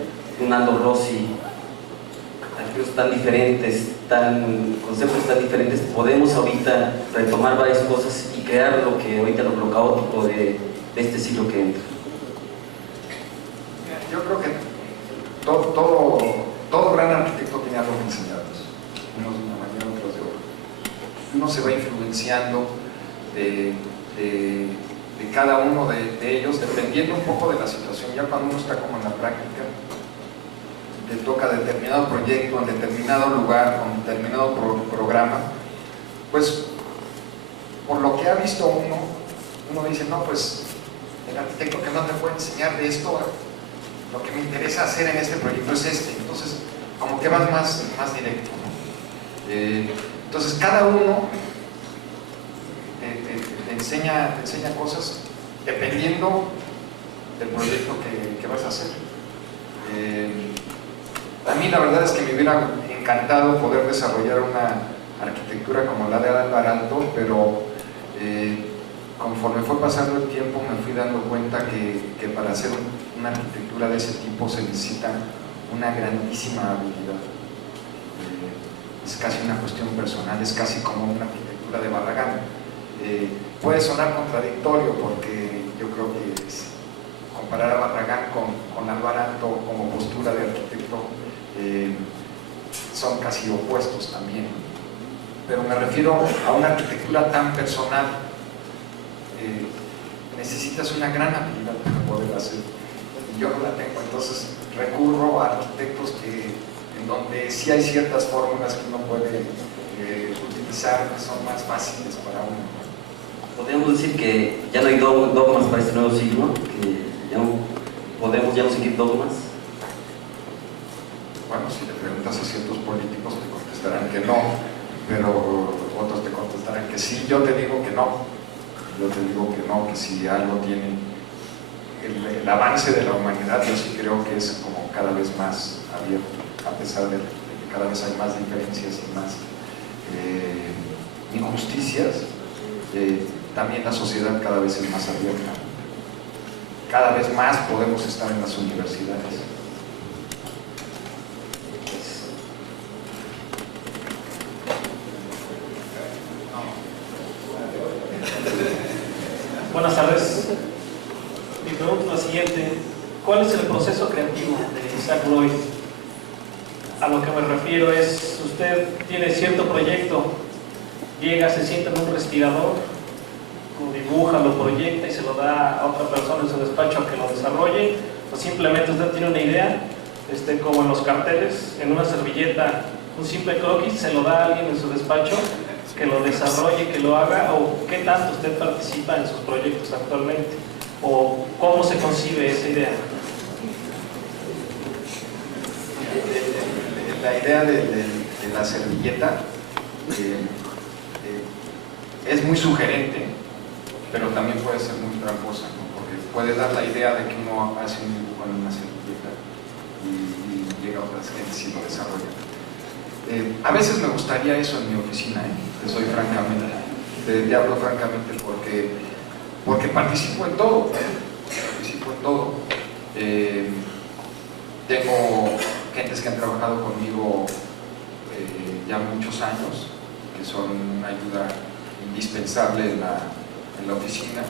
un Aldo Rossi, arquitectos tan diferentes, conceptos tan diferentes, podemos ahorita retomar varias cosas y crear lo que ahorita lo caótico de este siglo que entra? Yo creo que todo gran arquitecto tiene algo que enseñarnos, unos de una manera, otros de otra. Uno se va influenciando de cada uno de ellos, dependiendo un poco de la situación. Ya cuando uno está como en la práctica, le toca determinado proyecto, en determinado lugar, con determinado programa, pues por lo que ha visto uno dice, no, pues el arquitecto que no te puede enseñar de esto, lo que me interesa hacer en este proyecto es este. Entonces, como que vas más directo, ¿no? Entonces, cada uno te enseña cosas dependiendo del proyecto que vas a hacer. A mí la verdad es que me hubiera encantado poder desarrollar una arquitectura como la de Álvaro Alto, pero conforme fue pasando el tiempo me fui dando cuenta que para hacer una arquitectura de ese tipo se necesita una grandísima habilidad. Es casi una cuestión personal, es casi como una arquitectura de Barragán. Puede sonar contradictorio porque yo creo que comparar a Barragán con Álvaro Alto como postura de arquitecto son casi opuestos también, pero me refiero a una arquitectura tan personal. Necesitas una gran habilidad para poder hacer, y yo no la tengo. Entonces recurro a arquitectos en donde sí hay ciertas fórmulas que uno puede utilizar que son más fáciles para uno. Podríamos decir que ya no hay dogmas para este nuevo siglo, que ya no seguir dogmas. Bueno, si le preguntas a ciertos políticos te contestarán que no, pero otros te contestarán que sí. Yo te digo que no. Yo te digo que no, que si algo tiene el avance de la humanidad, yo sí creo que es como cada vez más abierto, a pesar de que cada vez hay más diferencias y más injusticias. También la sociedad cada vez es más abierta. cada vez más podemos estar en las universidades. Buenas tardes. Mi pregunta es la siguiente. ¿Cuál es el proceso creativo de Isaac Roy? A lo que me refiero es, usted tiene cierto proyecto, llega, se sienta en un respirador, lo dibuja, lo proyecta y se lo da a otra persona en su despacho a que lo desarrolle, o simplemente usted tiene una idea, como en los carteles, en una servilleta, un simple croquis, se lo da a alguien en su despacho que lo desarrolle, que lo haga, o qué tanto usted participa en sus proyectos actualmente, o cómo se concibe esa idea. La idea de la servilleta es muy sugerente, pero también puede ser muy tramposa, ¿no? Porque puede dar la idea de que uno hace un dibujo en una servilleta y llega a otras gentes y lo desarrolla. A veces me gustaría eso en mi oficina, te soy francamente, te hablo francamente porque participo en todo, tengo gentes que han trabajado conmigo ya muchos años, que son una ayuda indispensable en la oficina,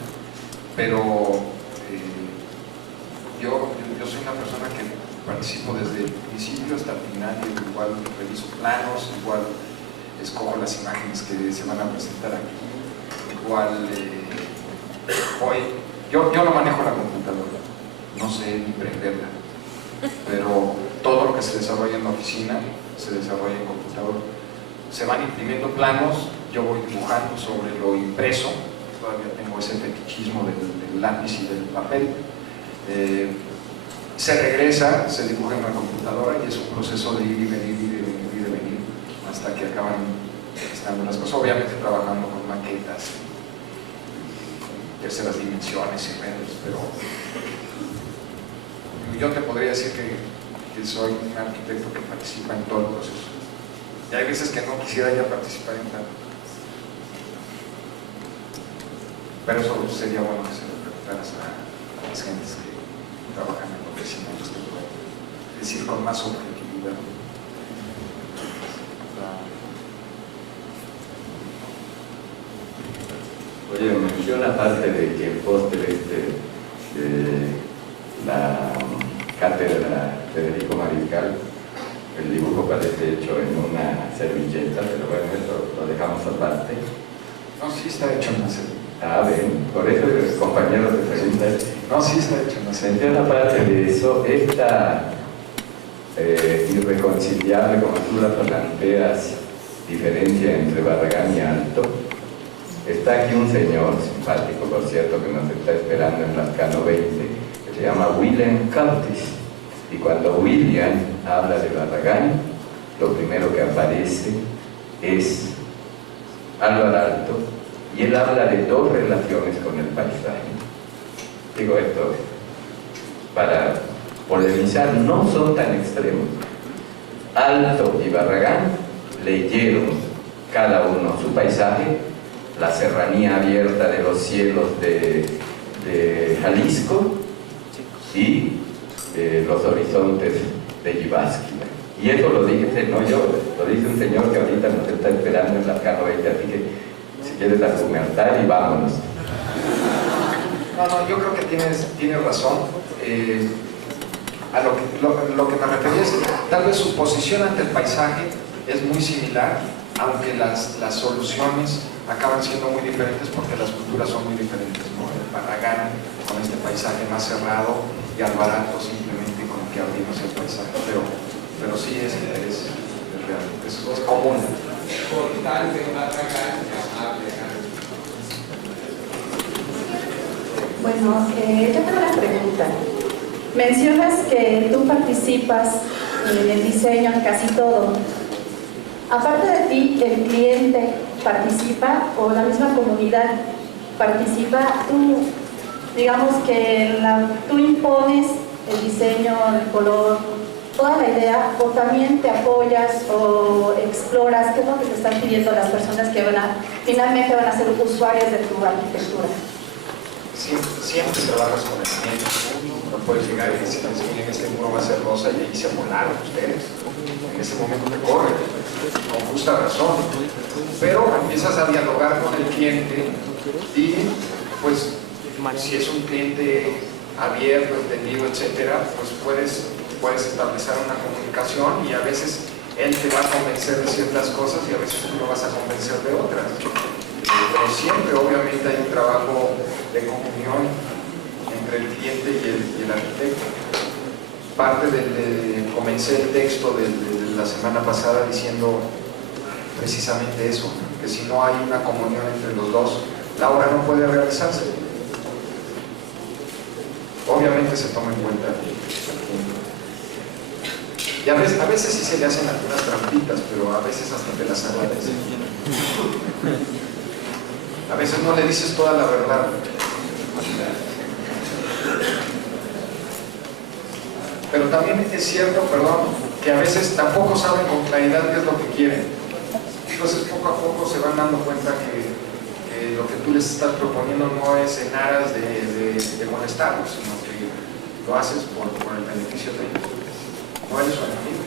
pero yo soy una persona que participo desde el principio hasta el final, igual reviso planos, igual escojo las imágenes que se van a presentar aquí, igual yo no manejo la computadora, no sé ni prenderla, pero todo lo que se desarrolla en la oficina se desarrolla en computadora. Se van imprimiendo planos, yo voy dibujando sobre lo impreso, todavía tengo ese fetichismo del lápiz y del papel. Se regresa, se dibuja en la computadora y es un proceso de ir y venir hasta que acaban estando las cosas, obviamente trabajando con maquetas, terceras dimensiones y redes, pero yo te podría decir que soy un arquitecto que participa en todo el proceso. Y hay veces que no quisiera ya participar en tanto. Pero eso sería bueno que se lo preguntaras a las gentes que trabajan en la oficina, es decir, con más objetividad. Oye, menciona aparte de que el póster la cátedra Federico Mariscal, el dibujo parece hecho en una servilleta, pero bueno, eso lo dejamos aparte. No, sí está hecho en una servilleta. Ven, por eso los compañeros te preguntan. No, sí está hecho en una servilleta. Menciona aparte de eso, esta irreconciliable, como tú la planteas, diferencia entre Barragán y Alto. Está aquí un señor simpático, por cierto, que nos está esperando en Lascano 20, que se llama William Curtis. Y cuando William habla de Barragán, lo primero que aparece es Álvaro Alto, y él habla de dos relaciones con el paisaje. Digo esto para polemizar, no son tan extremos. Alto y Barragán leyeron cada uno su paisaje, la serranía abierta de los cielos de Jalisco y los horizontes de Yibásquila. Y eso lo dije, no yo, lo dice un señor que ahorita nos está esperando en Lascano 20, así que si quieres argumentar y vámonos. No, yo creo que tienes razón. A lo que me refería es que tal vez su posición ante el paisaje es muy similar, aunque las soluciones acaban siendo muy diferentes porque las culturas son muy diferentes, ¿no? El Barragán con este paisaje más cerrado y Alvarado simplemente con el que abrimos el paisaje, pero sí es real, es común. Bueno, yo tengo una pregunta. Mencionas que tú participas en el diseño en casi todo. Aparte de ti, el cliente participa o la misma comunidad participa. Tú, digamos que tú impones el diseño, el color, toda la idea, o también te apoyas o exploras qué es lo que te están pidiendo las personas que finalmente van a ser usuarios de tu arquitectura. siempre trabajas con el cliente. No puedes llegar y decirles, miren, este muro va a ser rosa y ahí se volaron ustedes. En ese momento te corren, con justa razón. Pero empiezas a dialogar con el cliente y, pues, si es un cliente abierto, entendido, etcétera, pues puedes establecer una comunicación y a veces él te va a convencer de ciertas cosas y a veces tú lo vas a convencer de otras. Pero siempre, obviamente, hay un trabajo de comunión entre el cliente y el arquitecto. Comencé el texto de la semana pasada diciendo precisamente eso, que si no hay una comunión entre los dos, la obra no puede realizarse. Obviamente se toma en cuenta. Y a veces sí se le hacen algunas trampitas, pero a veces hasta te las agradece. A veces no le dices toda la verdad. Pero también es cierto, que a veces tampoco saben con claridad qué es lo que quieren. Entonces poco a poco se van dando cuenta que lo que tú les estás proponiendo no es en aras de molestarlos, sino que lo haces por el beneficio de ellos. No eres su enemigo.